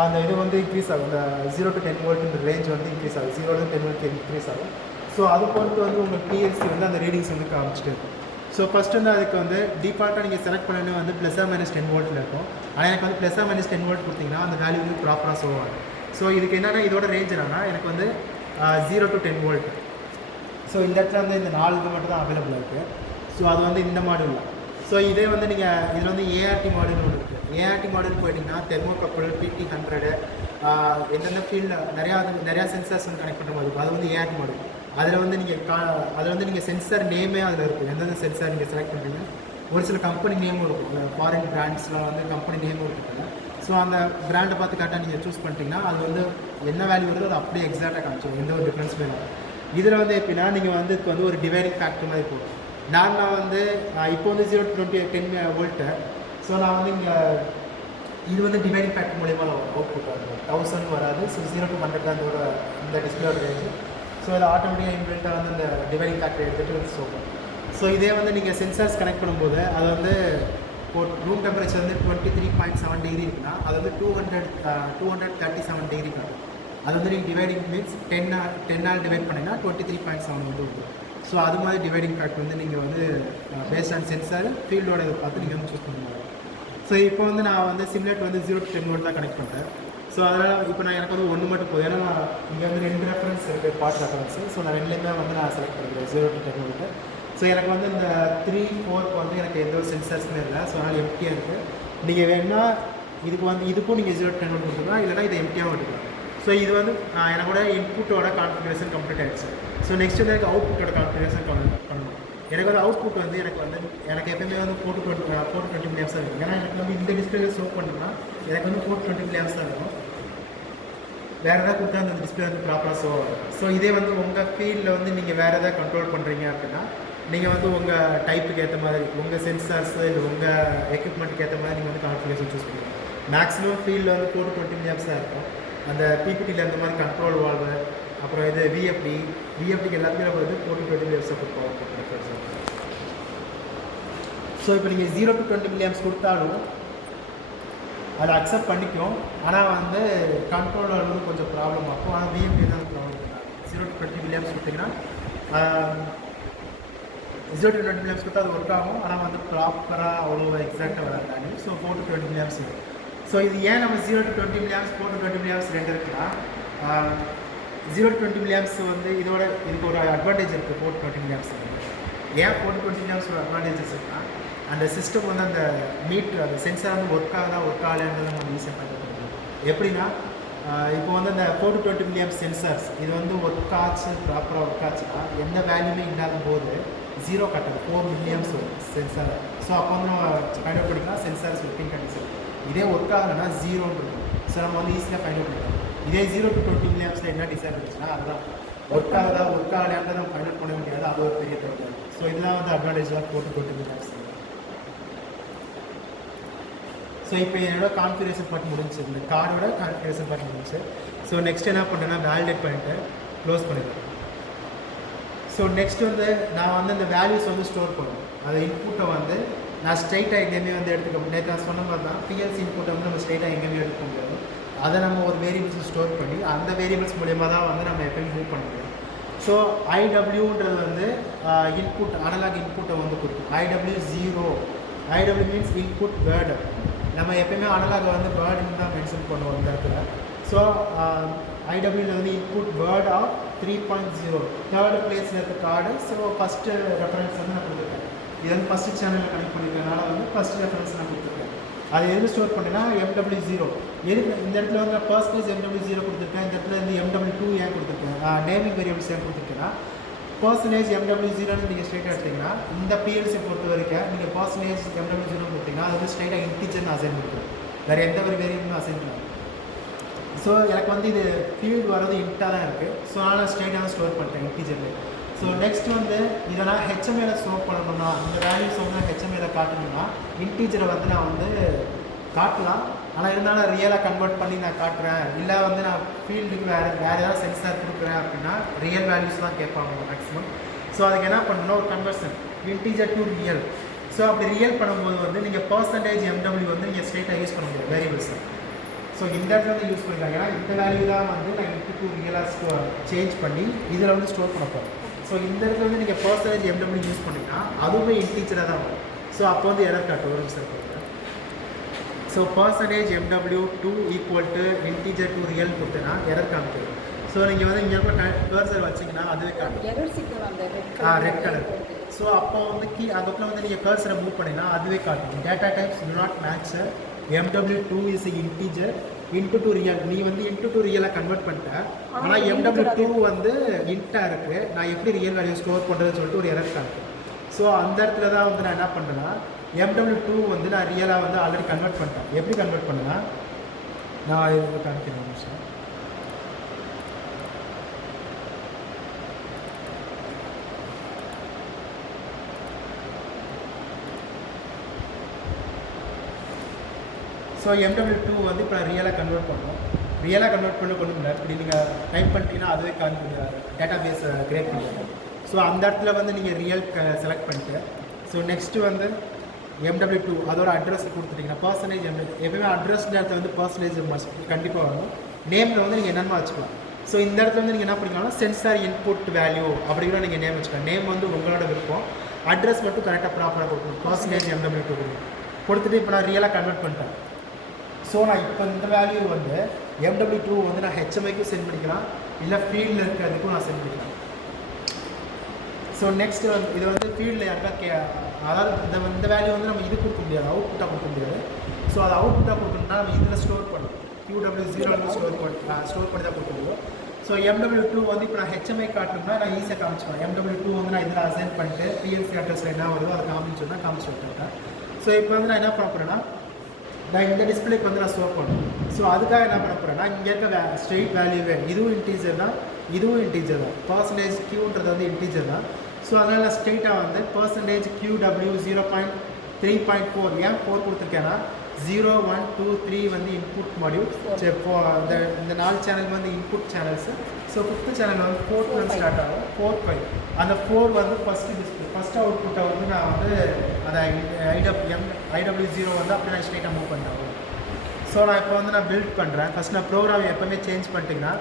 அந்த இது வந்து இன்க்ரீஸ் ஆகும். இந்த 0 to 10 volt இந்த ரேஞ்ச் வந்து இன்க்ரீஸ் ஆகும். 0 to 10 volt இன்க்ரீஸ் ஆகும். ஸோ அது பொறுத்து வந்து உங்கள் பிஎல்சி வந்து அந்த ரீடிங்ஸ் வந்து காமிச்சிட்டு இருக்கும். ஸோ ஃபஸ்ட்டு வந்து அதுக்கு வந்து டிஃபால்ட்டாக நீங்கள் செலக்ட் பண்ணி வந்து ப்ளஸ் ஆர் மைனஸ் 10 voltல இருக்கும். ஆனால் எனக்கு வந்து ப்ளஸ் ஆர் மைனஸ் 10 volt கொடுத்தீங்கன்னா அந்த வேல்யூ வந்து ப்ராப்பராக ஷோ ஆகும். ஸோ இதுக்கு என்னென்னா இதோட ரேஞ்ச் என்னன்னா எனக்கு வந்து 0 to 10 volt. ஸோ இந்த இடத்துல வந்து இந்த 4 இது மட்டும் தான் அவைலபிளாக இருக்குது. ஸோ அது வந்து இந்த மாடல் தான். ஸோ இதே வந்து நீங்கள் இதில் வந்து ஏஆர்டி மாடல் ஒன்று இருக்குது. ஏஆர்டி மாடல் போயிட்டிங்கன்னா தெர்மோகப்பிள், PT100 எந்தெந்த ஃபீல்டில் நிறையா சென்சார்ஸ் வந்து கனெக்ட் பண்ணுற மாதிரி இருக்கும். அது வந்து ஏஆர்டி மாடல். அதில் வந்து நீங்கள் சென்சார் நேமே அதில் இருக்கும். எந்தெந்த சென்சார் நீங்கள் செலக்ட் பண்ணுறீங்க, ஒரு சில கம்பெனி நேமும் இருக்கும். ஃபாரின் பிராண்ட்ஸ்லாம் வந்து கம்பெனி நேமும் இருக்குங்க. ஸோ அந்த பிராண்டை பார்த்து கரெக்டாக நீங்கள் சூஸ் பண்ணிட்டீங்கன்னா அது வந்து என்ன வேல்யூ வருதோ அது அப்படியே எக்ஸாக்டாக காமிச்சிடும், எந்த ஒரு டிஃப்ரென்ஸுமே இல்லை. இதில் வந்து எப்படின்னா நீங்கள் வந்து இதுக்கு வந்து ஒரு டிவைடிங் ஃபேக்டர் மாதிரி போகும். நான் வந்து இப்போ வந்து 0 to 10 volt. ஸோ நான் வந்து இங்கே இது வந்து டிவைடிங் ஃபேக்டர் மூலியமாக வரும். அவுட்புட் வரும் 1000 வராது. ஸோ 0 to 100 தான் இந்த டிஸ்பிளேயோட ரேஞ்சு. ஸோ இதில் ஆட்டோமேட்டிக்காக இன்பில்ட்டாக வந்து இந்த டிவைடிங் ஃபேக்டர் எடுத்துகிட்டு வந்து ஷோ பண்ணும். ஸோ இதே வந்து நீங்கள் சென்சார்ஸ் கனெக்ட் பண்ணும்போது அது வந்து இப்போ ரூம் டெம்பரேச்சர் வந்து 23.7 டிகிரி இருக்குன்னா அது வந்து 237 டிகிரி காட்டும். அது வந்து நீங்கள் டிவைடிங் மீன்ஸ் 10 டிவைட் பண்ணிங்கன்னா 23.7 வந்து வந்துடும். ஸோ அது மாதிரி டிவைடிங் ஃபேக்டர் வந்து நீங்கள் வந்து பேஸ்ட் ஆன் சென்சார் ஃபீல்டோட இதை பார்த்து நீங்கள் வந்து சூஸ் பண்ணுவாங்க. ஸோ இப்போ வந்து நான் வந்து சிமுலேட் வந்து 0 to 10 volt தான் கனெக்ட் பண்ணுறேன். ஸோ அதனால் இப்போ நான் எனக்கு வந்து ஒன்று மட்டும் போதும். ஏன்னா இங்கே வந்து 2 ரெஃபரன்ஸ் இருக்குது, பார்ட் ரெஃபரன்ஸு. ஸோ நான் 2லேயுமே வந்து நான் செலக்ட் பண்ணிக்கிறேன் 0 to 10 volt. ஸோ எனக்கு வந்து இந்த 3, 4 வந்து எனக்கு எந்த ஒரு சென்சார்ஸுமே இல்லை. ஸோ அதனால் எம்டியாக இருக்குது. நீங்கள் வேணுன்னா இதுக்கும் நீங்கள் 0 to 10 volt கொடுத்துக்கலாம், இல்லைனா இதை எம்டியாக விட்டுக்கலாம். ஸோ இது வந்து எனக்கோட இன்புட்டோட கான்ஃபிகரேஷன் கம்ப்ளீட் ஆகிடுச்சு. ஸோ நெக்ஸ்ட் வந்து எனக்கு அவுட்புட்டோட கான்ஃபிகரேஷன் பண்ணணும். எனக்கு வந்து அவுட்புட் வந்து எனக்கு எப்பவுமே வந்து 4 to 20 milliamps தான் இருக்கும். ஏன்னா எனக்கு வந்து இந்த டிஸ்பிளே ஷோ பண்ணணும்னா எனக்கு வந்து 4 to 20 milliamps தான் இருக்கும். வேறு எதாவது கொடுத்தா அந்த டிஸ்பிளே வந்து ப்ராப்பராக ஷோ ஆகும். ஸோ இதே வந்து உங்கள் ஃபீல்டில் வந்து நீங்கள் வேறு எதாவது கண்ட்ரோல் பண்ணுறீங்க அப்படின்னா நீங்கள் வந்து உங்கள் டைப்புக்கு ஏற்ற மாதிரி உங்கள் சென்சார்ஸு இல்லை உங்கள் எக்யூப்மெண்ட்டுக்கு ஏற்ற மாதிரி நீங்கள் வந்து கான்ஃபிகரேஷன் சூஸ் பண்ணுங்கள். மேக்ஸிமம் ஃபீல்டில் வந்து 4 to 20 milliamps தான் இருக்கும். அந்த பிபிடியில் இந்த மாதிரி கண்ட்ரோல் வால்வு, அப்புறம் இது விஎஃப்டிக்கு எல்லாத்துக்குமே நம்ம வந்து 4 to 20 milliamps சப்போர்ட் பவர் கொடுக்குறோம். ஸோ இப்போ நீங்கள் 0 to 20 milliamps கொடுத்தாலும் அதை அக்செப்ட் பண்ணிக்கும். ஆனால் வந்து கண்ட்ரோல் வந்து கொஞ்சம் ப்ராப்ளம் ஆகும். ஆனால் விஎஃப்டி தான் ப்ராப்ளம். 0 to 20 milliamps கொடுத்தீங்கன்னா 0 to 20 milliamps கொடுத்தா அது ஒர்க் ஆகும். ஆனால் வந்து ப்ராப்பராக அவ்வளோ எக்ஸாக்டாக வராது. So 4 to 20 milliamps. ஸோ இது ஏன் நம்ம 0 to 20 milliamps 4 to 20 milliamps 2 இருக்குன்னா 0 to 20 milliamps வந்து இதுக்கு ஒரு அட்வான்டேஜ் இருக்குது. 4 to 20 milliamps ஏன் 4 to 20 milliamps ஒரு அட்வான்டேஜஸ் இருக்குன்னா அந்த சிஸ்டம் வந்து அந்த அந்த சென்சார் வந்து ஒர்க் ஆகலைன்றது நம்ம ஈஸியாக பண்ணிக்கலாம். எப்படின்னா இப்போ வந்து அந்த 4 to 20 milliamps சென்சார்ஸ் இது வந்து ப்ராப்பராக ஒர்க் ஆச்சுன்னா எந்த வேல்யூமே இல்லாத போது 0 கட்டது 4 milliamps சென்சார். ஸோ அப்போ வந்து நம்ம ஃபைண்ட் அவுட் பண்ணிக்கலாம் சென்சார்ஸ் ஒர்க்கிங் கண்டிஷன். இதே ஒர்க் ஆகலைன்னா 0 இருக்கும். ஸோ நம்ம வந்து ஈஸியாக ஃபைண்ட் அவுட் பண்ணிக்கலாம். இதே 0 to 20 milliamps என்ன டிசைன் இருந்துச்சுன்னா அதுதான் ஒர்க் ஆகுதா ஒர்க் ஆகலையான்றதை நம்ம ஃபைனல் பண்ண முடியாது, அது ஒரு பெரிய ப்ராப்ளம். ஸோ இதெல்லாம் வந்து அட்வான்டேஜாக போட்டு ஸோ இப்போ என்னோட கான்ஃபிகரேஷன் பார்ட் முடிஞ்சு, இந்த கார்டோட கான்ஃபிகரேஷன் பார்ட் முடிஞ்சு. ஸோ நெக்ஸ்ட் என்ன பண்ணுறேன்னா வேலிடேட் பண்ணிட்டு க்ளோஸ் பண்ணிடுறேன். ஸோ நெக்ஸ்ட் வந்து நான் வந்து இந்த வேல்யூஸ் வந்து ஸ்டோர் பண்ணுவேன். அதை இன்புட்டை வந்து நான் ஸ்ட்ரைட்டாக எங்கேயுமே வந்து எடுத்துக்க, நேற்று நான் சொன்ன மாதிரி தான் பிஎல்சி இன்புட்டை வந்து நம்ம ஸ்ட்ரைட்டாக எங்கேயுமே எடுக்க முடியாது. அதை நம்ம ஒரு வேரியபிள்ஸ் ஸ்டோர் பண்ணி அந்த வேரியபிள்ஸ் மூலியமாக தான் வந்து நம்ம எப்பயும் மூவ் பண்ண முடியும். ஸோ ஐடபிள்யூன்றது வந்து இன்புட் அனலாக் இன்புட்டை வந்து கொடுக்கும். IW means input word. நம்ம எப்பயுமே அனலாக வந்து வேர்டுன்னு தான் மென்ஷன் பண்ணுவோம் இந்த இடத்துல. ஸோ ஐடபிள்யூவில் வந்து இன்புட் வேர்ட் ஆஃப் 3.0 தேர்டு பிளேஸில் இருக்க கார்டு. ஸோ ஃபஸ்ட்டு ரெஃபரன்ஸ் வந்து நான் கொடுத்துருக்கேன். இது வந்து ஃபஸ்ட்டு சேனலில் கனெக்ட் பண்ணியிருக்கனால வந்து ஃபஸ்ட்டு ரெஃபரன்ஸ் நான் கொடுத்துருக்கேன். அது எது ஸ்டோர் பண்ணேன்னா MW0. எதுக்கு இந்த இடத்துல வந்து நான் பர்சன்டேஜ் MW0 கொடுத்துருக்கேன். இந்த இடத்துல வந்து MW2 ஏன் கொடுத்துருக்கேன், நேமிங் வேரியபிள்ஸ் ஏன் கொடுத்துருக்கேன்னா பர்சன்டேஜ் MW0ன்னு நீங்கள் ஸ்ட்ரைட்டாக எடுத்திங்கன்னா இந்த பிஎல்சி பொறுத்த வரைக்கும் நீங்கள் பர்சன்டேஜ் MW0 கொடுத்தீங்கன்னா அது வந்து ஸ்ட்ரைட்டாக இன்டிஜர்னு அசைன் கொடுக்கும், வேறு எந்த ஒரு வேரியபிளும் அசைன் பண்ணலாம். ஸோ எனக்கு வந்து இது ஃபீல்டு வர்றது இன்ட்டாக தான் இருக்குது. ஸோ நான் ஸ்ட்ரைட்டாக ஸ்டோர் பண்ணிட்டேன் இன்டிஜரில். ஸோ நெக்ஸ்ட் வந்து இதை நான் ஹெச்எம்ஏல ஸ்டோர் பண்ணணும்னா இந்த வேல்யூஸ் வந்து நான் ஹெச்எம்ஏல காட்டணும்னா இன்டிஜரை வந்து நான் வந்து காட்டலாம். ஆனால் இருந்தாலும் ரியலாக கன்வெர்ட் பண்ணி நான் காட்டுறேன், இல்லை வந்து நான் ஃபீல்டுக்கு வேறு ஏதாவது சென்சார் கொடுக்குறேன் அப்படின்னா ரியல் வேல்யூஸ் தான் கேட்பாங்க மேக்ஸிமம். ஸோ அதுக்கு என்ன பண்ணணும், ஒரு conversion integer to real. So அப்படி ரியல் பண்ணும்போது வந்து நீங்கள் பர்சன்டேஜ் MW வந்து நீங்கள் ஸ்ட்ரைட்டாக யூஸ் பண்ண முடியாது வேரியபிள்ஸை. ஸோ இந்த இடத்துல வந்து யூஸ் பண்ணிக்கலாம். ஏன்னா இந்த வேல்யூ தான் வந்து நான் இன்ட்டு டு ரியலாக சேஞ்ச் பண்ணி இதில் வந்து ஸ்டோர் பண்ண போகிறேன். ஸோ இந்த இடத்துல வந்து நீங்கள் பர்சன்டேஜ் MW யூஸ் பண்ணிங்கன்னா அதுவுமே இன்டீஜராக தான் வரும். ஸோ அப்போ வந்து எரர் காட்டும் ஒரு நிமிஷம் கொடுங்க. So percentage MW2 equal to integer to real கொடுத்தேன்னா எரர் காமிக்குது. ஸோ நீங்கள் வந்து இங்கே கர்சர் வச்சிங்கன்னா அதுவே காட்டும் ரெட் கலர். ஸோ அப்போ வந்து அதுக்குள்ள வந்து நீங்கள் கர்சரை மூவ் பண்ணிங்கன்னா அதுவே காட்டும் data types do not match MW2 is integer into to real. நீ வந்து into to real கன்வெர்ட் பண்ணிட்ட, ஆனால் MW2 வந்து இன்ட்டாக இருக்குது, நான் எப்படி ரியல் வேல்யூ ஸ்டோர் பண்ணுறதுன்னு சொல்லிட்டு ஒரு எரர் காட்டும். ஸோ அந்த இடத்துல தான் வந்து நான் என்ன பண்ணுறேன்னா MW2 வந்து நான் ரியலாக வந்து ஆல்ரெடி கன்வெர்ட் பண்ணிட்டேன். எப்படி கன்வெர்ட் பண்ணேன்னா நான் இது காமிக்கிறேன் ஒரு நிமிஷம். ஸோ MW2 வந்து இப்போ நான் ரியலாக கன்வெர்ட் பண்ணோம். ரியலாக கன்வெர்ட் பண்ண கொண்டு முடியாது. இப்படி நீங்கள் டைப் பண்ணிட்டீங்கன்னா அதுவே டேட்டா பேஸ் கிரியேட் பண்ணிடுவோம். ஸோ அந்த இடத்துல வந்து நீங்கள் ரியல் செலக்ட் பண்ணிட்டு ஸோ நெக்ஸ்ட்டு வந்து MW2 அதோட அட்ரஸ் கொடுத்துட்டிங்கன்னா பர்சன்டேஜ் எப்பவுமே அட்ரஸ் நேரத்தில் வந்து பர்சன்டேஜ் மஸ்ட் கண்டிப்பாக வரும். நேமில் வந்து நீங்கள் என்னென்ன வச்சுக்கலாம். ஸோ இந்த இடத்துல வந்து நீங்கள் என்ன பண்ணிக்கலாம், சென்சார் இன்புட் வேல்யூ அப்படிங்கிற நீங்கள் நேம் வச்சுக்கலாம். நேம் வந்து உங்களோட விருப்பம், அட்ரஸ் மட்டும் கரெக்டாக ப்ராப்பராக கொடுக்கணும். பர்சன்டேஜ் MW2 கொடுத்துட்டு இப்போ நான் ரியலாக கன்வெர்ட் பண்ணிட்டேன். ஸோ நான் இப்போ இந்த வேல்யூ வந்து MW2 வந்து நான் ஹெச்எம்ஐக்கும் சென்ட் பண்ணிக்கலாம், இல்லை ஃபீல்டில் இருக்கிறதுக்கும் நான் சென்ட் பண்ணிக்கலாம். ஸோ நெக்ஸ்ட்டு வந்து இது வந்து ஃபீல்டில் யாருக்கா அதாவது இந்த வேல்யூ வந்து நம்ம இது கொடுக்க முடியாது, அவுட்புட்டாக கொடுக்க முடியாது. ஸோ அது அவுட்புட்டாக கொடுக்கணும்னா நம்ம இதில் ஸ்டோர் பண்ணணும், QW0 ஸ்டோர் பண்ணி தான் கொடுக்க முடியும். ஸோ MW2 வந்து இப்போ நான் ஹெச்எம்ஐ காட்டணும்னா நான் ஈஸியாக காமிச்சுவேன். MW2 வந்து நான் இதில் அசைன் பண்ணிட்டு PLC அட்ரஸில் என்ன வருதோ அதை காமிச்சோன்னா காமிச்சு விட்டுருக்கேன். ஸோ இப்போ வந்து நான் என்ன பண்ண போகிறேன்னா நான் இந்த டிஸ்பிளேக்கு வந்து நான் ஸ்டோர் பண்ணணும். ஸோ அதுக்காக என்ன பண்ண போகிறேன்னா இங்கே இருக்க ஸ்ட்ரெயிட் வேல்யூவே இதுவும் இன்டீஜர் தான், இதுவும் இன்டீஜர் தான். பர்சன்டேஜ் Qன்றது வந்து இன்டீஜர் தான். ஸோ அதனால் நான் ஸ்ட்ரெயிட்டாக வந்து பர்சன்டேஜ் QW 0.3.4 ஏன் 4 கொடுத்துருக்கேன்னா 0, 1, 2, 3 வந்து இன்புட் மாடியூல். இந்த 4 சேனல் வந்து input channels. So 5th channel வந்து 4th வந்து ஸ்டார்ட் ஆகும் 4, 5. அந்த 4 வந்து ஃபஸ்ட்டு டிஸ்பிளே ஃபஸ்ட் அவுட்புட்டை வந்து நான் வந்து அதை IW0 வந்து அப்படி நான் ஸ்ட்ரெயிட்டாக மூவ் பண்ணுறேன். ஸோ நான் இப்போ வந்து நான் பில்ட் பண்ணுறேன். ஃபஸ்ட் நான் ப்ரோக்ராம் எப்போவுமே சேஞ்ச் பண்ணிட்டீங்கன்னா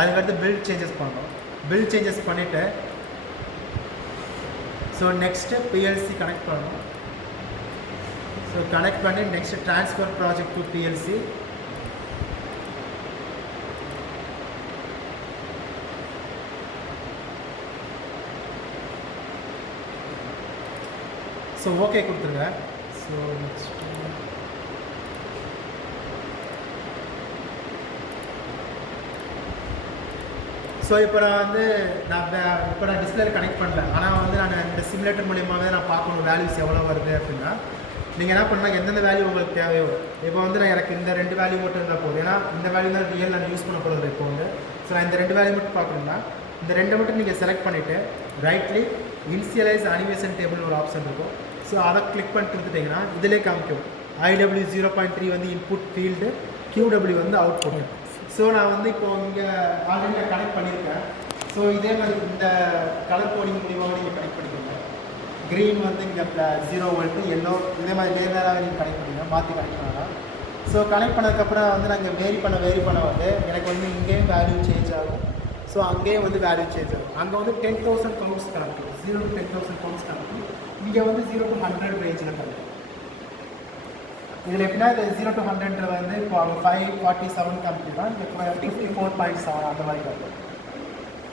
அதுக்கடுத்து பில்ட் சேஞ்சஸ் பண்ணணும். பில்ட் சேஞ்சஸ் பண்ணிவிட்டு ஸோ நெக்ஸ்ட்டு PLC கனெக்ட் பண்ணணும். ஸோ கனெக்ட் பண்ணி next transfer project to PLC. So okay கொடுத்துருங்க. ஸோ நெக்ஸ்ட் ஸோ இப்போ நான் வந்து இப்போ நான் டிஸ்பிளே கனெக்ட் பண்ணல, ஆனால் வந்து நான் இந்த சிமுலேட்டர் மூலியமாகவே நான் பார்க்கணும் வேல்யூஸ் எவ்வளோ வருது அப்படின்னா நீங்கள் என்ன பண்ணலாம், எந்தெந்த வேல்யூ உங்களுக்கு தேவையோ. இப்போ வந்து நான் எனக்கு இந்த 2 வேல்யூ மட்டும் இருந்தால் போதும், ஏன்னா இந்த வேல்யூ தான் ரியல் நான் யூஸ் பண்ண போகிறது இப்போ வந்து. ஸோ நான் இந்த 2 வேல்யூ மட்டும் பார்க்கணும்னா இந்த ரெண்டை மட்டும் நீங்கள் செலக்ட் பண்ணிவிட்டு right click initialize animation table ஒரு ஆப்ஷன் இருக்கும். ஸோ அதை கிளிக் பண்ணி கொடுத்துட்டிங்கன்னா இதிலே காமிக்கும் IW 0.3 வந்து இன்புட் ஃபீல்டு, QW வந்து அவுட்புட். ஸோ நான் வந்து இப்போ இங்கே ஆல்ரெடி நான் கனெக்ட் பண்ணியிருக்கேன். ஸோ இதே மாதிரி இந்த கலர் கோடிங் மூலியமாக நீங்கள் கனெக்ட் பண்ணிக்கோங்க. க்ரீன் வந்து இங்கே 0 வோல்ட்டு, எல்லோ இதே மாதிரி நேராக நீங்கள் கனெக்ட் பண்ணிக்கலாம், மாற்றி கனெக்ட் பண்ணலாம். ஸோ கனெக்ட் பண்ணதுக்கப்புறம் வந்து நாங்கள் வேரி பண்ண வந்து எனக்கு வந்து இங்கேயும் வேல்யூ சேஞ்ச் ஆகும். ஸோ அங்கேயும் வந்து வேல்யூ சேஞ்ச் ஆகும். அங்கே வந்து 10,000 கவுண்ட்ஸ் கணக்கு, 0 to 10,000 கவுண்ட்ஸ் கணக்கு. இங்கே வந்து 0 to 100 ரேஞ்சில் கணக்கு. இதில் எப்படின்னா இது 0 to 100 வந்து இப்போ அவங்க 547 கம்பெனி தான், இங்கே 54.7 அந்த மாதிரி கணக்கு.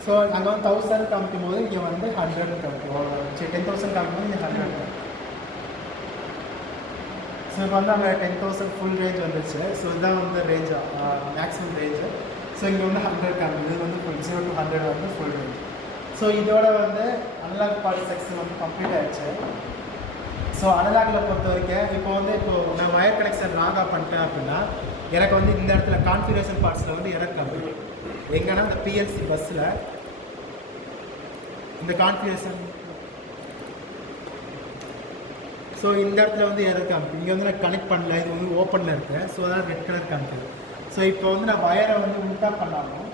ஸோ அங்கே வந்து 1000 காமிக்கும் போது இங்கே வந்து 100 காமிக்கும். 10,000 காமிக்கும் போது இங்கே 100. ஸோ இப்போ வந்து அங்கே 10,000 ஃபுல் ரேஞ்ச் வந்துருச்சு. ஸோ இதுதான் வந்து ரேஞ்சா மேக்ஸிமம் ரேஞ்சு. ஸோ இங்கே வந்து 100 காமிக்கும். இது வந்து ஃபுல் 0 to 100 வந்து ஃபுல் ரேஞ்ச். ஸோ இதோட வந்து அனலாக் பார்ட் செக்ஷன் வந்து கம்ப்ளீட் ஆகிடுச்சு. ஸோ அனலாகில் பொறுத்த வரைக்கும் இப்போ நான் வயர் கனெக்ஷன் லாக் ஆஃப் பண்ணிட்டேன் அப்படின்னா எனக்கு வந்து இந்த இடத்துல கான்ஃபிகரேஷன் பார்ட்ஸில் வந்து எரர் காமிக்கும். எங்கன்னா இந்த PLC பஸ்ஸில் இந்த கான்ஃபிகரேஷன், ஸோ இந்த இடத்துல வந்து எரர் காமிக்கும். இங்கே வந்து நான் கனெக்ட் பண்ணல, இது வந்து ஓப்பனில் இருக்குது. ஸோ அதான் ரெட் கலர் காமிக்குது. ஸோ இப்போ வந்து நான் வயரை வந்து உல்ட்டா பண்ணாலும்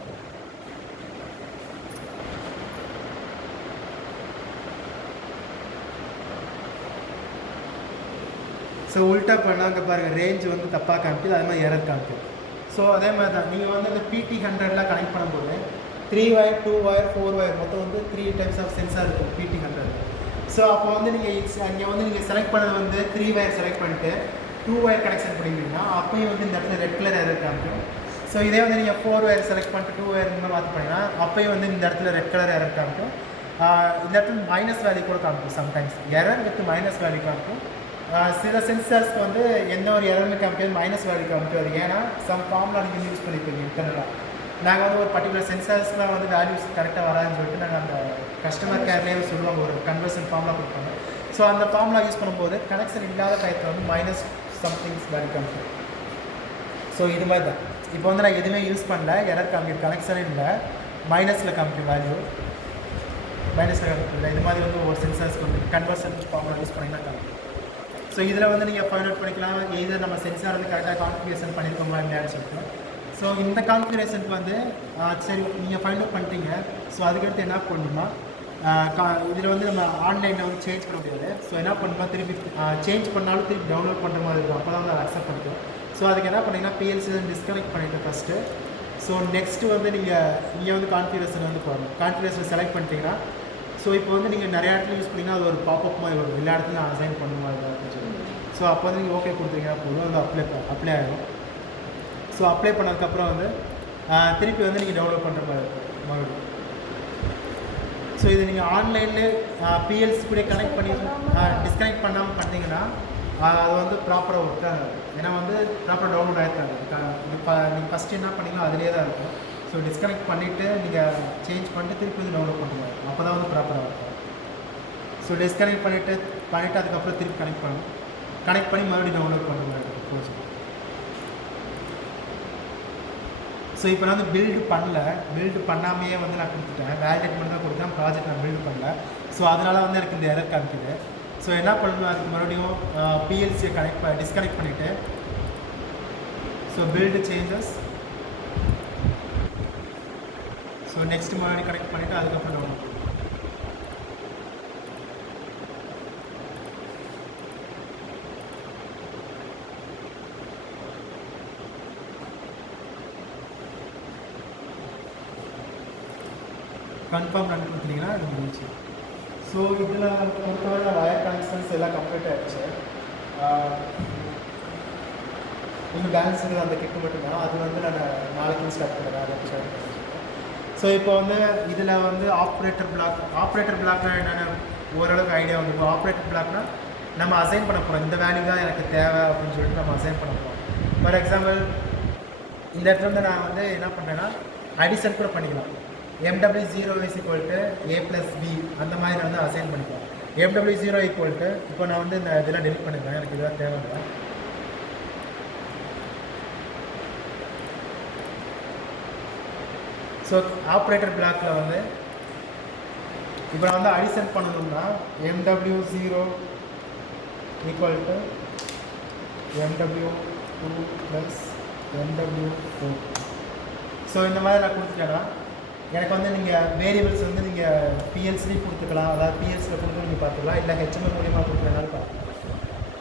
ஸோ உல்ட்டா பண்ணால் அங்கே பாருங்கள் ரேஞ்ச் வந்து தப்பாக காமிக்குது, அதே மாதிரி எரர் காமிக்குது. ஸோ அதே மாதிரி தான் நீங்கள் வந்து இந்த PT100லாம் கனெக்ட் பண்ணும்போது 3 wire 2 wire 4 wire மொத்தம் வந்து 3 types ஆஃப் சென்சார் இருக்கும் PT100. ஸோ அப்போ வந்து நீங்கள் செலக்ட் பண்ணது வந்து 3 wire செலக்ட் பண்ணிட்டு 2 wire கனெக்ஷன் பண்ணிங்கன்னா அப்போயும் வந்து இந்த இடத்துல ரெட் கலர் எரர் காமிக்கும். ஸோ இதே வந்து நீங்கள் 4 wire செலக்ட் பண்ணிட்டு 2 wire இந்த மாற்றி பண்ணிங்கன்னா அப்போயும் வந்து இந்த இடத்துல ரெட் கலர் எரர் காமிக்கும். இந்த இடத்துல மைனஸ் வேல்யூ கூட காமிக்கும். Sometimes error with minus value காமிக்கும். சில சென்சார்ஸ்க்கு வந்து எந்த ஒரு எரருமே காமிக்காது, மைனஸ் வேல்யூ காமிக்காது. ஏன்னா சம் ஃபார்முலா நீங்கள் யூஸ் பண்ணிப்பீங்க இன்டர்னலாக. நாங்கள் வந்து ஒரு பர்டிகுலர் சென்சார்ஸ்க்குலாம் வந்து வேல்யூஸ் கரெக்டாக வராதுன்னு சொல்லிட்டு நாங்கள் அந்த கஸ்டமர் கேர்லேயே சொல்லுவாங்க, ஒரு கன்வர்ஷன் ஃபார்முலா கொடுப்பாங்க. ஸோ அந்த ஃபார்முலா யூஸ் பண்ணும்போது கனெக்ஷன் இல்லாத டயத்தில் வந்து மைனஸ் சம்திங்ஸ் வேல்யூ காமிக்கும். ஸோ இது மாதிரி தான் இப்போ வந்து நான் எதுவுமே யூஸ் பண்ணல, எரர் காமிக்கிற கனெக்ஷனே இல்லை, மைனஸில் காமிக்கும் வேல்யூ, மைனஸில் காமிக்கல. இது மாதிரி வந்து ஒரு சென்சார்ஸ்க்கு வந்து கன்வர்ஷன் ஃபார்முலா யூஸ் பண்ணிங்கன்னா காமிக்கும். ஸோ இதில் வந்து நீங்கள் ஃபைண்ட் அவுட் பண்ணிக்கலாம், எது நம்ம சென்சார் வந்து கரெக்டாக கான்ஃபிகரேஷன் பண்ணியிருக்கோமா இல்லையான்னு சொல்லிட்டு. ஸோ இந்த கான்ஃபிகரேஷனுக்கு வந்து சரி நீங்கள் ஃபைண்ட் அவுட் பண்ணிட்டீங்க. ஸோ அதுக்கடுத்து என்ன பண்ணணுமா, இதில் வந்து நம்ம ஆன்லைனில் வந்து சேஞ்ச் பண்ண முடியாது. ஸோ என்ன பண்ணணுமா, திருப்பி சேஞ்ச் பண்ணாலும் திருப்பி டவுன்லோட் பண்ணுற மாதிரி இருக்கும். அப்போ தான் வந்து அக்செப்ட் பண்ணிக்கும். ஸோ அதுக்கு என்ன பண்ணிங்கன்னா PLC டிஸ்கனெக்ட் பண்ணிவிட்டு ஃபஸ்ட்டு. ஸோ நெக்ஸ்ட்டு வந்து நீங்கள் இங்கே வந்து கான்ஃபிகரேஷன் வந்து போகணும். கான்ஃபிகரேஷன் செலக்ட் பண்ணிட்டீங்கன்னா ஸோ இப்போ வந்து நீங்கள் நிறையா இடத்துல யூஸ் பண்ணிங்கன்னா அது ஒரு பாப்அப் மாதிரி வரும், எல்லா இடத்துலையும் அசைன் பண்ணுமா அப்படின்னு சொல்லி. ஸோ அப்போ வந்து நீங்கள் ஓகே கொடுத்தீங்கன்னா போதும், அது அப்ளை ஆகிடும். ஸோ அப்ளை பண்ணதுக்கப்புறம் வந்து திருப்பி வந்து நீங்கள் டவுன்லோட் பண்ணுற மாதிரி இருக்கும் மறுபடியும். ஸோ இது நீங்கள் ஆன்லைனில் PLC கூட கனெக்ட் பண்ணி டிஸ்கனெக்ட் பண்ணாமல் பண்ணிங்கன்னா அது வந்து ப்ராப்பராக ஒர்க் ஆகாது. ஏன்னா வந்து ப்ராப்பராக டவுன்லோட் ஆகிட்டாங்க. நீங்கள் ஃபஸ்ட்டு என்ன பண்ணீங்களோ அதிலே தான் இருக்கும். ஸோ டிஸ்கனெக்ட் பண்ணிவிட்டு நீங்கள் சேஞ்ச் பண்ணிட்டு திருப்பி வந்து டவுன்லோட் பண்ணுவாங்க, அப்போ தான் வந்து ப்ராப்பராக இருக்கும். ஸோ டிஸ்கனெக்ட் பண்ணிவிட்டு அதுக்கப்புறம் திருப்பி கனெக்ட் பண்ணி மறுபடியும் டவுன்லோட் பண்ணுற மாதிரி இருக்கும் ப்ரோஜெக்ட். ஸோ இப்போ நான் வந்து பில்டு பண்ணாமையே வந்து நான் கொடுத்துட்டேன், வேலிடேட் பண்ணி தான் கொடுத்தேன், ப்ராஜெக்ட் நான் பில்டு பண்ணல. ஸோ அதனால் வந்து எனக்கு இந்த எரர் காமிக்குது. ஸோ என்ன பண்ணணும், அதுக்கு மறுபடியும் PLCயை டிஸ்கனெக்ட் பண்ணிவிட்டு so build changes, so next மறுபடியும் கனெக்ட் பண்ணிவிட்டு அதுக்கப்புறம் டவுன்லோட் பண்ணுவோம். கன்ஃபார்ம் ரன் கொடுத்தீங்கன்னா அது முடிஞ்சு. ஸோ இதில் பொறுத்தவரை வயர் கனெக்ஷன்ஸ் எல்லாம் கம்ப்ளீட் ஆகிடுச்சு. இன்னும் பேலன்ஸ் இருக்குது அந்த கிட்டு மட்டும்தான், அது வந்து நான் நாளைக்கு ஸ்டார்ட் பண்ணுறேன், அதை ஸ்டார்ட் பண்ணுறேன். ஸோ இப்போ வந்து இதில் வந்து ஆப்ரேட்டர் பிளாக்னால் என்னென்ன ஓரளவுக்கு ஐடியா வந்து, ஆப்ரேட்டர் பிளாக்னால் நம்ம அசைன் பண்ண போகிறோம், இந்த வேல்யூ தான் எனக்கு தேவை அப்படின்னு சொல்லிட்டு நம்ம அசைன் பண்ண போகிறோம். ஃபார் எக்ஸாம்பிள் இந்த இடத்துல வந்து நான் வந்து என்ன பண்ணுறேன்னா அடிஷன் கூட பண்ணிக்கலாம். MW0 = A+B அந்த மாதிரி நான் வந்து அசைன் பண்ணிக்கலாம். MW0 இப்போ நான் வந்து இந்த இதெல்லாம் டெலிட் பண்ணிடுறேன், எனக்கு இதெல்லாம் தேவையில்லை. ஸோ ஆப்ரேட்டர் பிளாக்கில் வந்து இப்போ நான் வந்து அடிஷன் பண்ணணும்னா MW0 equal to MW2 plus MW4. So இந்த மாதிரி நான் கொடுத்துட்டேன்னா எனக்கு வந்து நீங்கள் வேரியபிள்ஸ் வந்து நீங்கள் பிஎல்சிலையும் கொடுத்துக்கலாம், அதாவது பிஎல்சியில் கொடுத்து நீங்கள் பார்த்துக்கலாம், இல்லை HML மூலியமாக கொடுக்குறதுனால பார்த்துக்கலாம்.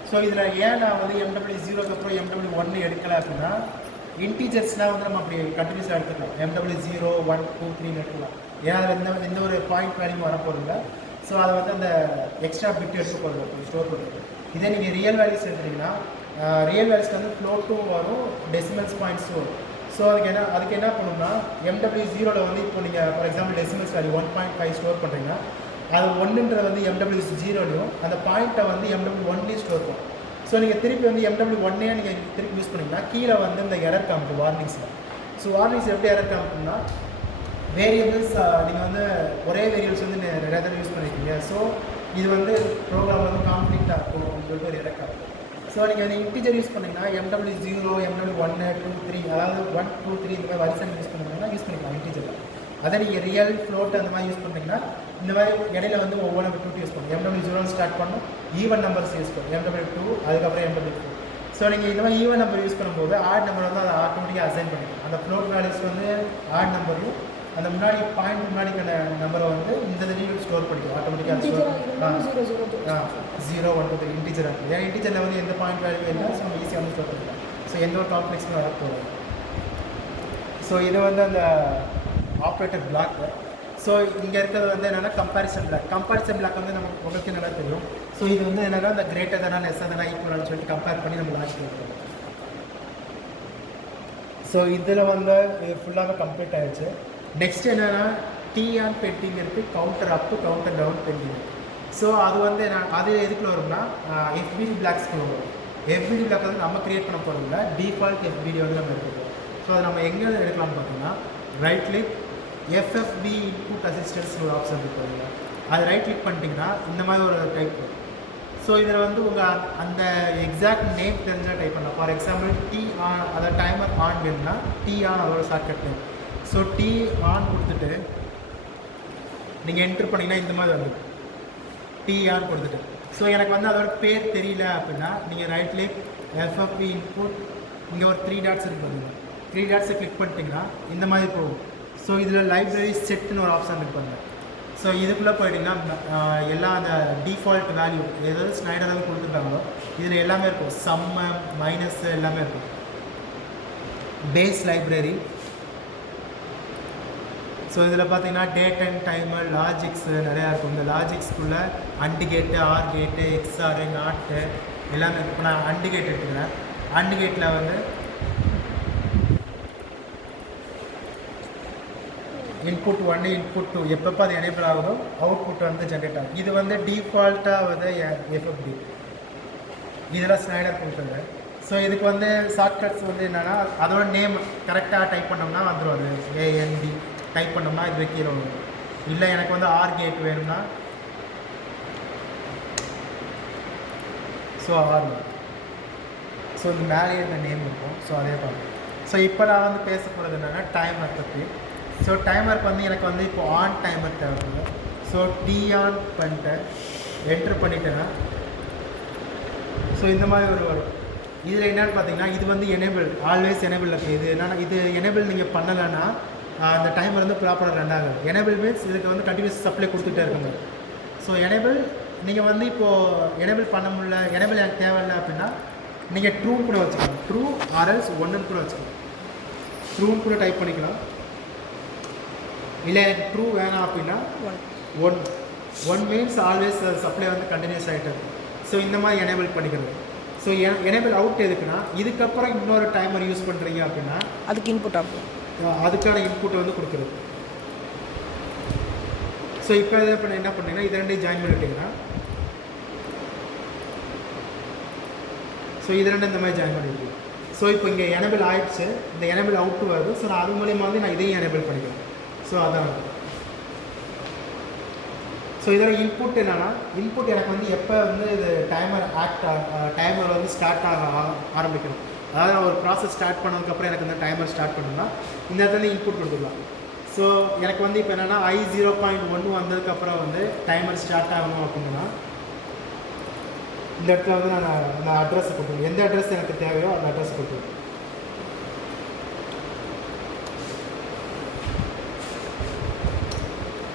ஸோ இதில் ஏன் நான் வந்து MW0க்கு அப்புறம் MW1 எடுக்கலை அப்படின்னா இன்டீஜர்ஸ்லாம் வந்து நம்ம அப்படி கண்டினியூஸாக எடுத்துக்கலாம். MW0 1 2 3 எடுத்துக்கலாம். ஏன்னா அதில் எந்த ஒரு பாயிண்ட் வேல்யூ வரப்போகிறதில்ல. ஸோ அதை வந்து அந்த எக்ஸ்ட்ரா பிட் எடுத்து போடுறது ஸ்டோர் பண்ணுறது. இதே நீங்கள் ரியல் வேல்யூஸ் எடுத்தீங்கன்னா ரியல் வேல்யூஸ்க்கு வந்து ஃப்ளோட்டும் வரும், டெசிமல்ஸ் பாயிண்ட்ஸும் வரும். ஸோ அதுக்கு என்ன பண்ணணும்னா MW0வில் வந்து இப்போ நீங்கள் for example decimals value 1.5 store பண்ணுறீங்கன்னா அது 1ன்றது வந்து MW0லையும் அந்த பாயிண்ட்டை வந்து MW1லையும் ஸ்டோர் பண்ணும். ஸோ நீங்கள் திருப்பி வந்து MW1 நீங்கள் திருப்பி யூஸ் பண்ணிங்கன்னா கீழே வந்து இந்த எரர் காமிக்கும் வார்னிங்ஸில். ஸோ வார்னிங்ஸ் எப்படி எரர் காமிக்கும்னா வேரியபிள்ஸ் நீங்கள் வந்து ஒரே வேரியபிள்ஸ் வந்து நிறைய தடவை யூஸ் பண்ணியிருக்கீங்க, ஸோ இது வந்து ப்ரோக்ராம் வந்து காம்ப்ளீட்டாக இருக்கும் அப்படின்னு சொல்லிட்டு ஒரு எரர் காமிக்கும். ஸோ நீங்கள் வந்து இன்டிஜர் யூஸ் பண்ணிங்கன்னா MW0 MW1 2 3 அதாவது 1 2 3 இந்த மாதிரி வரிசை யூஸ் பண்ணிங்கன்னா யூஸ் பண்ணிக்கலாம் இன்டிஜரில். அதை நீங்கள் ரியல் ஃப்ளோட் அந்த மாதிரி யூஸ் பண்ணிங்கன்னா இந்த மாதிரி இடையில வந்து ஒவ்வொரு நம்பர் 2 யூஸ் பண்ணும். MW0 ஸ்டார்ட் பண்ணும், ஈவன் நம்பர்ஸ் யூஸ் பண்ணும் MW2, அதுக்கப்புறம் MW4. ஸோ நீங்கள் இந்த மாதிரி ஈவன் நம்பர் யூஸ் பண்ணும்போது ஆட் நம்பர் வந்து அதை ஆட்டோமேட்டிக்காக அசைன் பண்ணிக்கலாம். அந்த ஃப்ளோட் வேல்யூஸ் வந்து ஆட் நம்பரையும் அந்த முன்னாடி பாயிண்ட் முன்னாடிக்கான நம்பரை வந்து இந்த இதுலேயும் ஸ்டோர் பண்ணிக்கும் ஆட்டோமேட்டிக்காக. ஸ்டோர் 0 1 2 3 இன்டிஜராக இருக்குது. ஏன்னா இன்டிஜரில் வந்து எந்த பாயிண்ட் வேல்யூ இல்லை, ஸோ நம்ம ஈஸியாக வந்து ஸ்டோர் பண்ணிக்கலாம். ஸோ எந்த ஒரு காம்ப்ளெக்ஸுமே வரப்போகும். ஸோ இது வந்து அந்த ஆப்ரேட்டர் பிளாக். ஸோ இங்கே இருக்கிறது வந்து என்னென்னா கம்பேரிசன் பிளாக். கம்பேரிசன் பிளாக் வந்து நமக்கு உங்களுக்கு என்னென்னா தெரியும். ஸோ இது வந்து என்னென்னா இந்த கிரேட்டர் தானா லெஸ்ஸர் தானா ஈக்குவலான்னு சொல்லிட்டு கம்பேர் பண்ணி நம்ம லாஸ்ட் பண்ணுறோம். ஸோ இதில் வந்து இது ஃபுல்லாக கம்ப்ளீட் ஆகிடுச்சு. நெக்ஸ்ட் என்னென்னா T-on பெண்டிங் இருக்குது, கவுண்டர் அப்பு கவுண்டர் டவுன் பெண்டிங். ஸோ அது வந்து அது எதுக்குள்ள வரும்னா FBD பிளாக்ஸ்க்கு வரும். FBD பிளாக் வந்து நம்ம க்ரியேட் பண்ண போகிறதில்ல, டிஃபால்ட் FBD வந்து நம்ம எடுத்துக்கிறோம். ஸோ அதை நம்ம எங்கே எடுக்கலாம்னு பார்த்தீங்கன்னா ரைட் கிளிக் FFB இன்புட் அசிஸ்டன்ஸ்னு ஒரு ஆப்ஷன் இருக்குது. அது ரைட் கிளிக் பண்ணிட்டீங்கன்னா இந்த மாதிரி ஒரு டைப் வரும். ஸோ இதில் வந்து உங்கள் அந்த எக்ஸாக்ட் நேம் தெரிஞ்சால் டைப் பண்ணலாம். ஃபார் எக்ஸாம்பிள் T-on அதாவது டைமர் ஆன் வேணும்னா T-on அதோட ஷார்ட்கட் நேம். ஸோ T-on கொடுத்துட்டு நீங்கள் என்ட்ரு பண்ணிங்கன்னா இந்த மாதிரி வந்து T-on கொடுத்துட்டு ஸோ எனக்கு வந்து அதோட பேர் தெரியல அப்படின்னா நீங்கள் ரைட் கிளிக் FFB இன்புட் இங்கே ஒரு 3 டாட்ஸ் இருக்குது பாருங்க. 3 டாட்ஸை கிளிக் பண்ணிட்டீங்கன்னா இந்த மாதிரி போகும். ஸோ இதில் லைப்ரரி செட்டுன்னு ஒரு ஆப்ஷன் இருக்கு பாருங்க. ஸோ இதுக்குள்ளே போயிட்டிங்கன்னா எல்லா அந்த டிஃபால்ட் வேல்யூ ஏதாவது ஸ்னைடராக கொடுத்துருக்காங்களோ இதில் எல்லாமே இருக்கும். சம்மு மைனஸ் எல்லாமே இருக்கும். Base library. ஸோ இதில் பார்த்தீங்கன்னா டேட் அண்ட் டைமர் லாஜிக்ஸு நிறையா இருக்கும். இந்த லாஜிக்ஸ்குள்ளே அண்டு கேட்டு ஆர் கேட்டு XR நாட்டு எல்லாமே இருக்கும். இப்போ நான் அண்டு கேட் எடுத்துக்கிறேன். அண்டு கேட்டில் வந்து இன்புட் 1 இன்புட் 2 எப்பப்போ அது எனேபிள் ஆகுதோ அவுட்புட் வந்து ஜென்ரேட் ஆகும். இது வந்து டிஃபால்ட்டாக வந்து FFD இதெல்லாம் ஸ்னைடர் கொடுத்துருங்க. ஸோ இதுக்கு வந்து ஷார்ட்கட்ஸ் வந்து என்னென்னா அதோட நேம் கரெக்டாக டைப் பண்ணோம்னா வந்துடும். அது AND டைப் பண்ணோம்னா இது கீழே வரும். இல்லை எனக்கு வந்து ஆர் கேட் வேணும்னா ஸோ ஆர். ஸோ இந்த மேலேயே இந்த நேம் இருக்கும். ஸோ அதே பார்க்கணும். ஸோ இப்போ நான் வந்து பேச போகிறது என்னென்னா டைமர் பற்றி. ஸோ டைமருக்கு வந்து எனக்கு வந்து இப்போ ஆன் டைமர் தேவைப்படுது. ஸோ T-on பண்ணிட்டேன், என்ட்ரு பண்ணிட்டேன்னா ஸோ இந்த மாதிரி ஒரு வரும். இதில் என்னென்னு பார்த்தீங்கன்னா இது வந்து எனேபிள் ஆல்வேஸ் எனேபிள் இருக்குது. இது என்னென்னா இது எனேபிள் நீங்கள் பண்ணலைன்னா அந்த டைமர் வந்து ப்ராப்பராக ரன் ஆகாது. எனேபிள் மீன்ஸ் இதுக்கு வந்து கண்டினியூஸ் சப்ளை கொடுத்துட்டே இருக்குங்க. ஸோ எனேபிள் நீங்கள் வந்து இப்போது எனேபிள் பண்ண முடியல, எனேபிள் எனக்கு தேவையில்லை அப்படின்னா நீங்கள் ட்ரூ கூட வச்சுக்கலாம். ட்ரூ ஆர்எல்ஸ் 1 கூட வச்சுக்கலாம். ட்ரூன்னு கூட டைப் பண்ணிக்கலாம். இல்லை எனக்கு ட்ரூ வேணாம் அப்படின்னா 1 மீன்ஸ் ஆல்வேஸ் சப்ளை வந்து கண்டினியூஸ் ஆகிட்டு இருக்கும். ஸோ இந்த மாதிரி எனேபிள் பண்ணிக்கிறது. ஸோ எனேபிள் அவுட் எதுக்குன்னா இதுக்கப்புறம் இன்னொரு டைமர் யூஸ் பண்ணுறீங்க அப்படின்னா அதுக்கு இன்புட் ஆகும், அதுக்கான இன்புட் வந்து கொடுக்குறது. ஸோ இப்போ இதை பண்ண என்ன பண்ணீங்கன்னா இது ரெண்டையும் ஜாயின் பண்ணிட்டீங்கன்னா ஸோ இது ரெண்டு இந்த மாதிரி ஜாயின் பண்ணிட்டு. ஸோ இப்போ இங்கே எனேபிள் ஆகிடுச்சு, இந்த எனேபிள் அவுட்டு வருது. ஸோ நான் அது மூலியமாக வந்து நான் இதையும் எனேபிள் பண்ணிக்கிறேன். ஸோ அதான். ஸோ இதில் இன்புட் என்னென்னா இன்புட் எனக்கு வந்து எப்போ வந்து இது டைமர் வந்து ஸ்டார்ட் ஆரம்பிக்கணும். அதாவது நான் ஒரு ப்ராசஸ் ஸ்டார்ட் பண்ணதுக்கப்புறம் எனக்கு இந்த டைமர் ஸ்டார்ட் பண்ணணும்னா இந்த இடத்துல இன்புட் கொடுத்துக்கலாம். ஸோ எனக்கு வந்து இப்போ என்னென்னா I0.1 வந்ததுக்கப்புறம் வந்து டைமர் ஸ்டார்ட் ஆகணும் அப்படின்னா இந்த இடத்துல வந்து நான் அந்த அட்ரஸ் கொடுத்துருவேன். எந்த அட்ரஸ் எனக்கு தேவையோ அந்த அட்ரஸ் கொடுத்துருவேன்.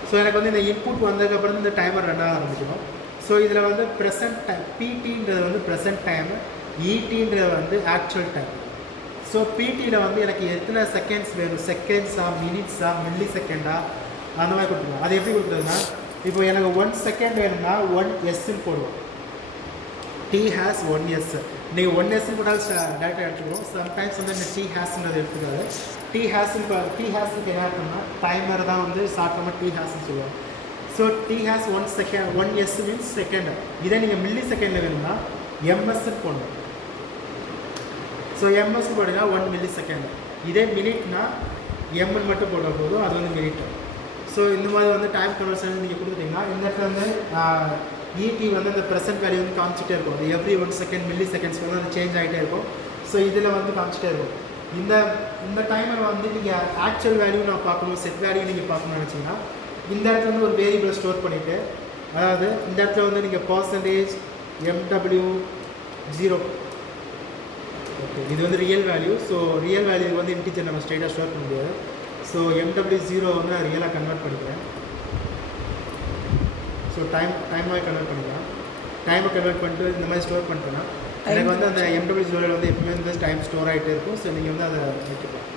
ஸோ எனக்கு வந்து இந்த இன்புட் வந்ததுக்கப்புறம் இந்த டைமர் ரன் ஆக ஆரம்பிக்கணும். ஸோ இதில் வந்து ப்ரெசன்ட் டைம், பிடின்றது வந்து ப்ரெசன்ட் டைம், இடின்றது வந்து ஆக்சுவல் டைம். ஸோ பிடியில் வந்து எனக்கு எத்தனை செகண்ட்ஸ் வேணும், செகண்ட்ஸா, மினிட்ஸா, மில்லி செகண்டா, அந்த மாதிரி கொடுத்துருவோம். அது எப்படி கொடுக்குறதுன்னா, இப்போ எனக்கு 1 செகண்ட் வேணும்னா 1S போடுவோம். T has 1S. நீங்கள் 1S போட்டாலும் டேரெக்டாக எடுத்துக்கிறோம். சம்டைம்ஸ் வந்து இந்த T hasன்றது எடுத்துக்காது. T hasக்கு என்ன இருக்குன்னா டைமர் தான் வந்து சாப்பிடாம T hasன்னு சொல்லுவாங்க. So T has 1 second, 1S means second. இதே நீங்கள் மில்லி செகண்டில் வேணும்னா MS போடணும். ஸோ MS போட்டிங்கன்னா 1 மில்லி செகண்ட். இதே மினிட்னா எம்என் மட்டும் போட போதும், அது வந்து மினிட். ஸோ இந்த மாதிரி வந்து டைம் கன்வர்ஷன் நீங்கள் கொடுத்துட்டிங்கன்னா இந்த இடத்துல வந்து இடி வந்து அந்த ப்ரெசென்ட் வேல்யூ வந்து காமிச்சிட்டே இருக்கும். அது எவ்ரி 1 செகண்ட் மில்லி செகண்ட்ஸ் வந்து அது சேஞ்ச் ஆகிட்டே இருக்கும். ஸோ இதில் வந்து காமிச்சிட்டே இருக்கும். இந்த டைமர் வந்து நீங்கள் ஆக்சுவல் வேல்யூ நான் பார்க்கணும், செட் வேல்யூ நீங்கள் பார்க்கணும்னு நினச்சிங்கன்னா இந்த இடத்துல வந்து ஒரு வேரியபிளை ஸ்டோர் பண்ணிவிட்டு, அதாவது இந்த இடத்துல வந்து நீங்கள் பர்சன்டேஜ் MW0, ஓகே, இது வந்து real value. So real value வந்து இன்டிஜர் நம்ம ஸ்ட்ரெயிட்டாக ஸ்டோர் பண்ண முடியாது. ஸோ MW0 வந்து நான் ரியலாக கன்வெர்ட் பண்ணிக்கிறேன். ஸோ டைமாக கன்வெர்ட் பண்ணிக்கலாம். டைமை கன்வெர்ட் பண்ணிட்டு இந்த மாதிரி ஸ்டோர் பண்ணிட்டேன்னா எனக்கு வந்து அந்த MW0 வந்து எப்பவுமே வந்து டைம் ஸ்டோர் ஆகிட்டே இருக்கும். ஸோ நீங்கள் வந்து அதை வைக்கலாம்.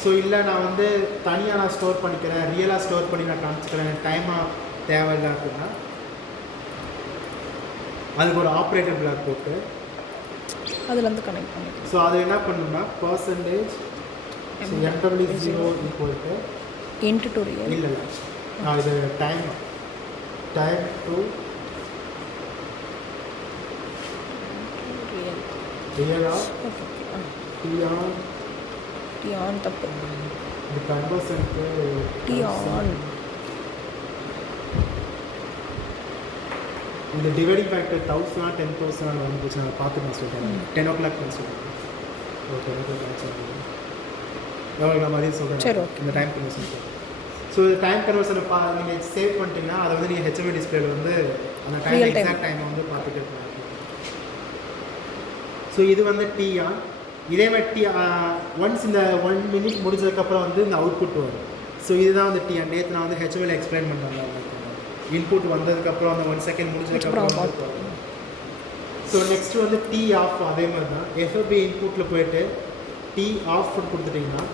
ஸோ இல்லை நான் வந்து தனியாக நான் ஸ்டோர் பண்ணிக்கிறேன், ரியலாக ஸ்டோர் பண்ணி நான் காமிச்சிக்கிறேன், டைமாக தேவையில்லை அப்படின்னா அதுக்கு ஒரு ஆப்ரேட்டர் பிளாக் போட்டு அதில் வந்து கனெக்ட் பண்ணிக்கலாம். ஸோ அது என்ன பண்ணணும்னா percentage MW0 equal to real இல்லை நான் இது டைம் டு ரியலா டி ஆன் தப்பு, இது கன்வர்ஷனுக்கு டி ஆன் இந்த டிவைடிங் ஃபேக்டர் 1000 10,000 வந்து போச்சு. நான் பார்த்து நான் சொல்கிறேன். 10 o'clock நான் சொல்கிறேன். ஓகே, எவ்வளோ நான் மாதிரி சொல்கிறேன். சரி, ஓகே. இந்த டைம் கன்வர்ஷன். ஸோ இந்த டைம் கன்வர்ஷனை நீங்கள் சேவ் பண்ணிட்டீங்கன்னா அதை வந்து நீங்கள் HMI டிஸ்பிளேல வந்து அந்த டைம் எக்ஸாக்ட் டைமை வந்து பார்த்துட்டு இருக்கலாம். ஸோ இது வந்து டிஆ. இதே மாதிரி ஒன்ஸ் இந்த 1 மினிட் முடிஞ்சதுக்கப்புறம் வந்து இந்த அவுட்புட் வரும். ஸோ இதுதான் வந்து டிஆ. நேற்று நான் வந்து HMIயில் எக்ஸ்பிளைன் பண்ணுறேன். இன்புட் வந்ததுக்கப்புறம் அந்த 1 செகண்ட் முடிஞ்சதுக்கப்புறம். ஸோ நெக்ஸ்ட்டு வந்து டி ஆஃப். அதே மாதிரி தான் எஃப்எஃப்பி இன்புட்டில் போய்ட்டு டி ஆஃப் கொடுத்துட்டிங்கன்னா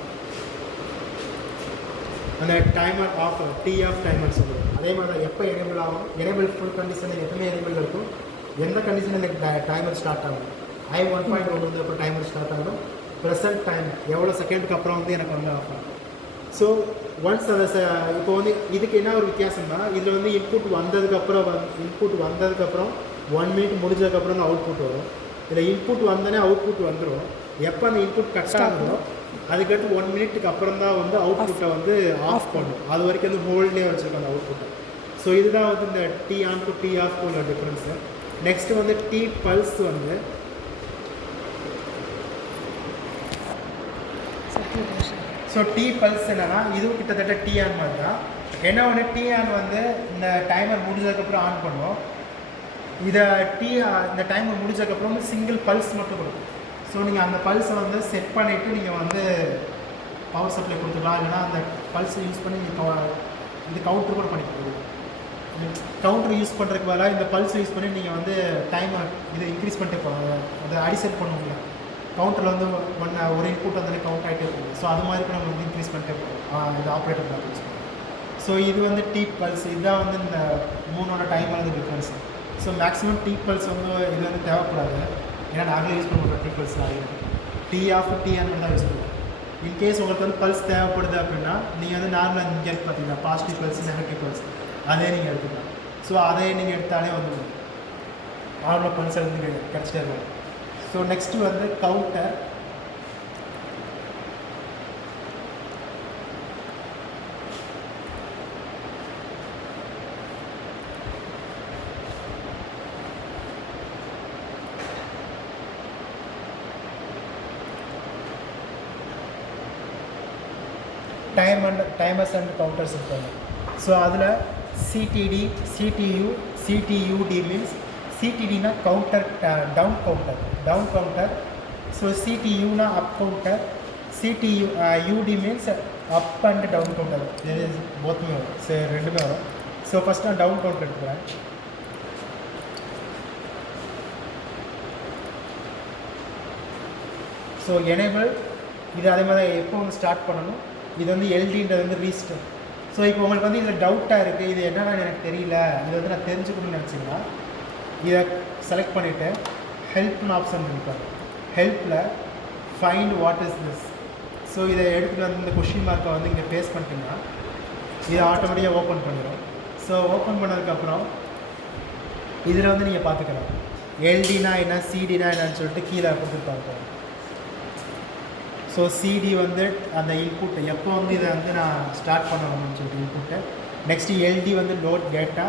அந்த timer off, T off timer சொல்லுவோம். அதே மாதிரி தான் எப்போ எனேபிள் ஆகும், எனேபிள் ஃபுல் கண்டிஷனில் எப்பவுமே எனேபிள் இருக்கும். எந்த கண்டிஷனில் எனக்கு டைமர் ஸ்டார்ட் ஆகும், I1.1 வந்து எப்போ டைமர் ஸ்டார்ட் ஆகணும், ப்ரெசன்ட் டைம் எவ்வளோ செகண்டுக்கு அப்புறம் வந்து எனக்கு வந்து ஆஃப் ஆகும். ஸோ ஒன்ஸ் அந்த இப்போ வந்து இதுக்கு என்ன ஒரு வித்தியாசம்னா இதில் வந்து இன்புட் வந்ததுக்கப்புறம் 1 மினிட் முடிஞ்சதுக்கப்புறம் தான் அவுட்புட் வரும். இதில் இன்புட் வந்தோடனே அவுட்புட் வந்துடும். எப்போ அந்த இன்புட் கட் ஆகுதோ அதுக்கடுத்து 1 மினிட்டுக்கு அப்புறம் தான் வந்து அவுட்புட்டை வந்து ஆஃப் பண்ணும். அது வரைக்கும் வந்து ஹோல்ட்லேயே வச்சுருக்கோம் அந்த அவுட்புட்டை. ஸோ இதுதான் வந்து இந்த T on to T off உள்ள டிஃப்ரென்ஸு. நெக்ஸ்ட்டு வந்து டி பல்ஸ் வந்து ஸோ டி பல்ஸ் என்னன்னா இதுவும் கிட்டத்தட்ட டி ஆன் மாதிரி தான். என்ன ஒன்று டி ஆன் வந்து இந்த டைமர் முடிஞ்சதுக்கப்புறம் ஆன் பண்ணுவோம். இதை இந்த டைமர் முடிஞ்சதுக்கப்புறம் வந்து சிங்கிள் பல்ஸ் மட்டும் கொடுக்கும். ஸோ நீங்கள் அந்த பல்ஸை வந்து செட் பண்ணிவிட்டு நீங்கள் வந்து பவர் சப்ளை கொடுத்துக்கலாம். இல்லைனா அந்த பல்ஸை யூஸ் பண்ணி நீங்கள் இது கவுண்டர் கூட பண்ணிக்கலாம். கவுண்டர் யூஸ் பண்ணுறதுக்கு பதிலாக இந்த பல்ஸ் யூஸ் பண்ணி நீங்கள் வந்து டைமர் இதை இன்க்ரீஸ் பண்ணிட்டே போகலாம். அதை அடிசெட் பண்ணுவோம்ல, கவுண்டரில் வந்து ஒரு இன்புட் வந்து கவுண்ட் ஆகிட்டே போகும். ஸோ அது மாதிரி கூட நம்ம வந்து இன்க்ரீஸ் பண்ணிட்டே போகும் இந்த ஆப்ரேட்டர் பிளாக் யூஸ் பண்ணுவோம். ஸோ இது வந்து டி பல்ஸ். இதுதான் வந்து இந்த 3ஓட டைமர் வந்து difference. So maximum T pulse வந்து இது வந்து தேவைப்படாது. ஏன்னா நாங்களே யூஸ் பண்ண மாட்டோம் T pulse. T off T on தான் யூஸ் பண்ணுவோம். இன்கேஸ் உங்களுக்கு வந்து பல்ஸ் தேவைப்படுது அப்படின்னா நீங்கள் வந்து நார்மலாக இங்கே எடுத்து பார்த்தீங்கன்னா பாசிட்டிவ் பல்ஸ், நெகட்டிவ் பல்ஸ் அதே நீங்கள் எடுத்துக்கலாம். ஸோ அதே நீங்கள் எடுத்தாலே வந்து நார்மல் பல்ஸ் வந்து கிடச்சிட்டே இருக்கும். ஸோ நெக்ஸ்ட்டு வந்து கவுண்டர். டைமர்ஸ் அண்ட் கவுண்டர்ஸ் இருக்காங்க. ஸோ அதில் சிடிடி, சிடியூடி மீன்ஸ் சிடிடினா கவுண்டர், டவுன் கவுண்டர். ஸோ சிடியூனா up counter, UD means up and down counter. இது போத்துமே வரும், சரி ரெண்டுமே வரும். ஸோ ஃபஸ்ட் நான் டவுன் கவுண்டர் எடுத்துக்கிறேன். ஸோ எனேபிள் இது அதே மாதிரி எப்போ வந்து ஸ்டார்ட் பண்ணணும். இது வந்து எல்டின்றது வந்து ரீஸ்டர். ஸோ இப்போ உங்களுக்கு வந்து இதில் டவுட்டாக இருக்குது, இது என்னென்னா எனக்கு தெரியல, இது வந்து நான் தெரிஞ்சுக்கணும்னு நினச்சிங்கன்னா இதை செலக்ட் பண்ணிவிட்டு ஹெல்ப்னு ஆப்ஷன் இருப்பாங்க. ஹெல்ப்பில் find what is this. So இதை எடுத்துகிட்டு வந்து இந்த கொஷின் மார்க்கை வந்து இங்கே பேஸ் பண்ணிட்டீங்கன்னா இதை ஆட்டோமேட்டிக்காக ஓப்பன் பண்ணிடும். ஸோ ஓப்பன் பண்ணதுக்கப்புறம் இதில் வந்து நீங்கள் பார்த்துக்கலாம் எல்டினா என்ன, சிடினா என்னன்னு சொல்லிட்டு கீழே கொடுத்துருப்பாங்க. ஸோ சிடி வந்து அந்த இன்புட்டு எப்போ வந்து இதை வந்து நான் ஸ்டார்ட் பண்ணணும்னு சொல்லிட்டு இன்புட்டு. நெக்ஸ்ட்டு எல்டி வந்து லோட் டேட்டா,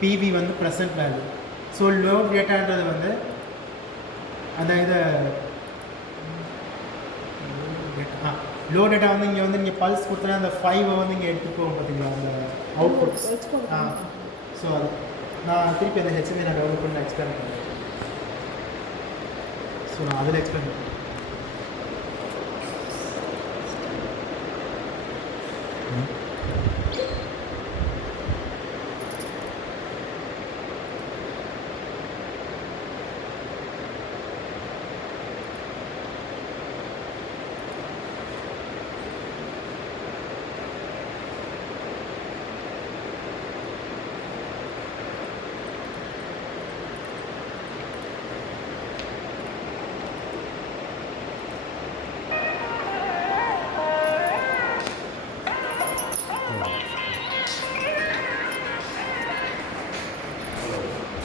பிவி வந்து ப்ரெசன்ட் வேல்யூ. ஸோ லோட் டேட்டான்றது வந்து அந்த இதை லோட் டேட்டா வந்து இங்கே வந்து நீங்கள் பல்ஸ் கொடுத்தா அந்த 5 வந்து இங்கே எடுத்துக்குவோம் பார்த்தீங்களா அந்த அவுட்புட்ஸ். ஸோ அது நான் திருப்பி அந்த ஹெச்எம்ஐ நான் டெவலப் பண்ணி எக்ஸ்பிளைன் பண்ணுறேன். ஸோ நான் அதில் எக்ஸ்பிளைன் பண்ணுறேன்.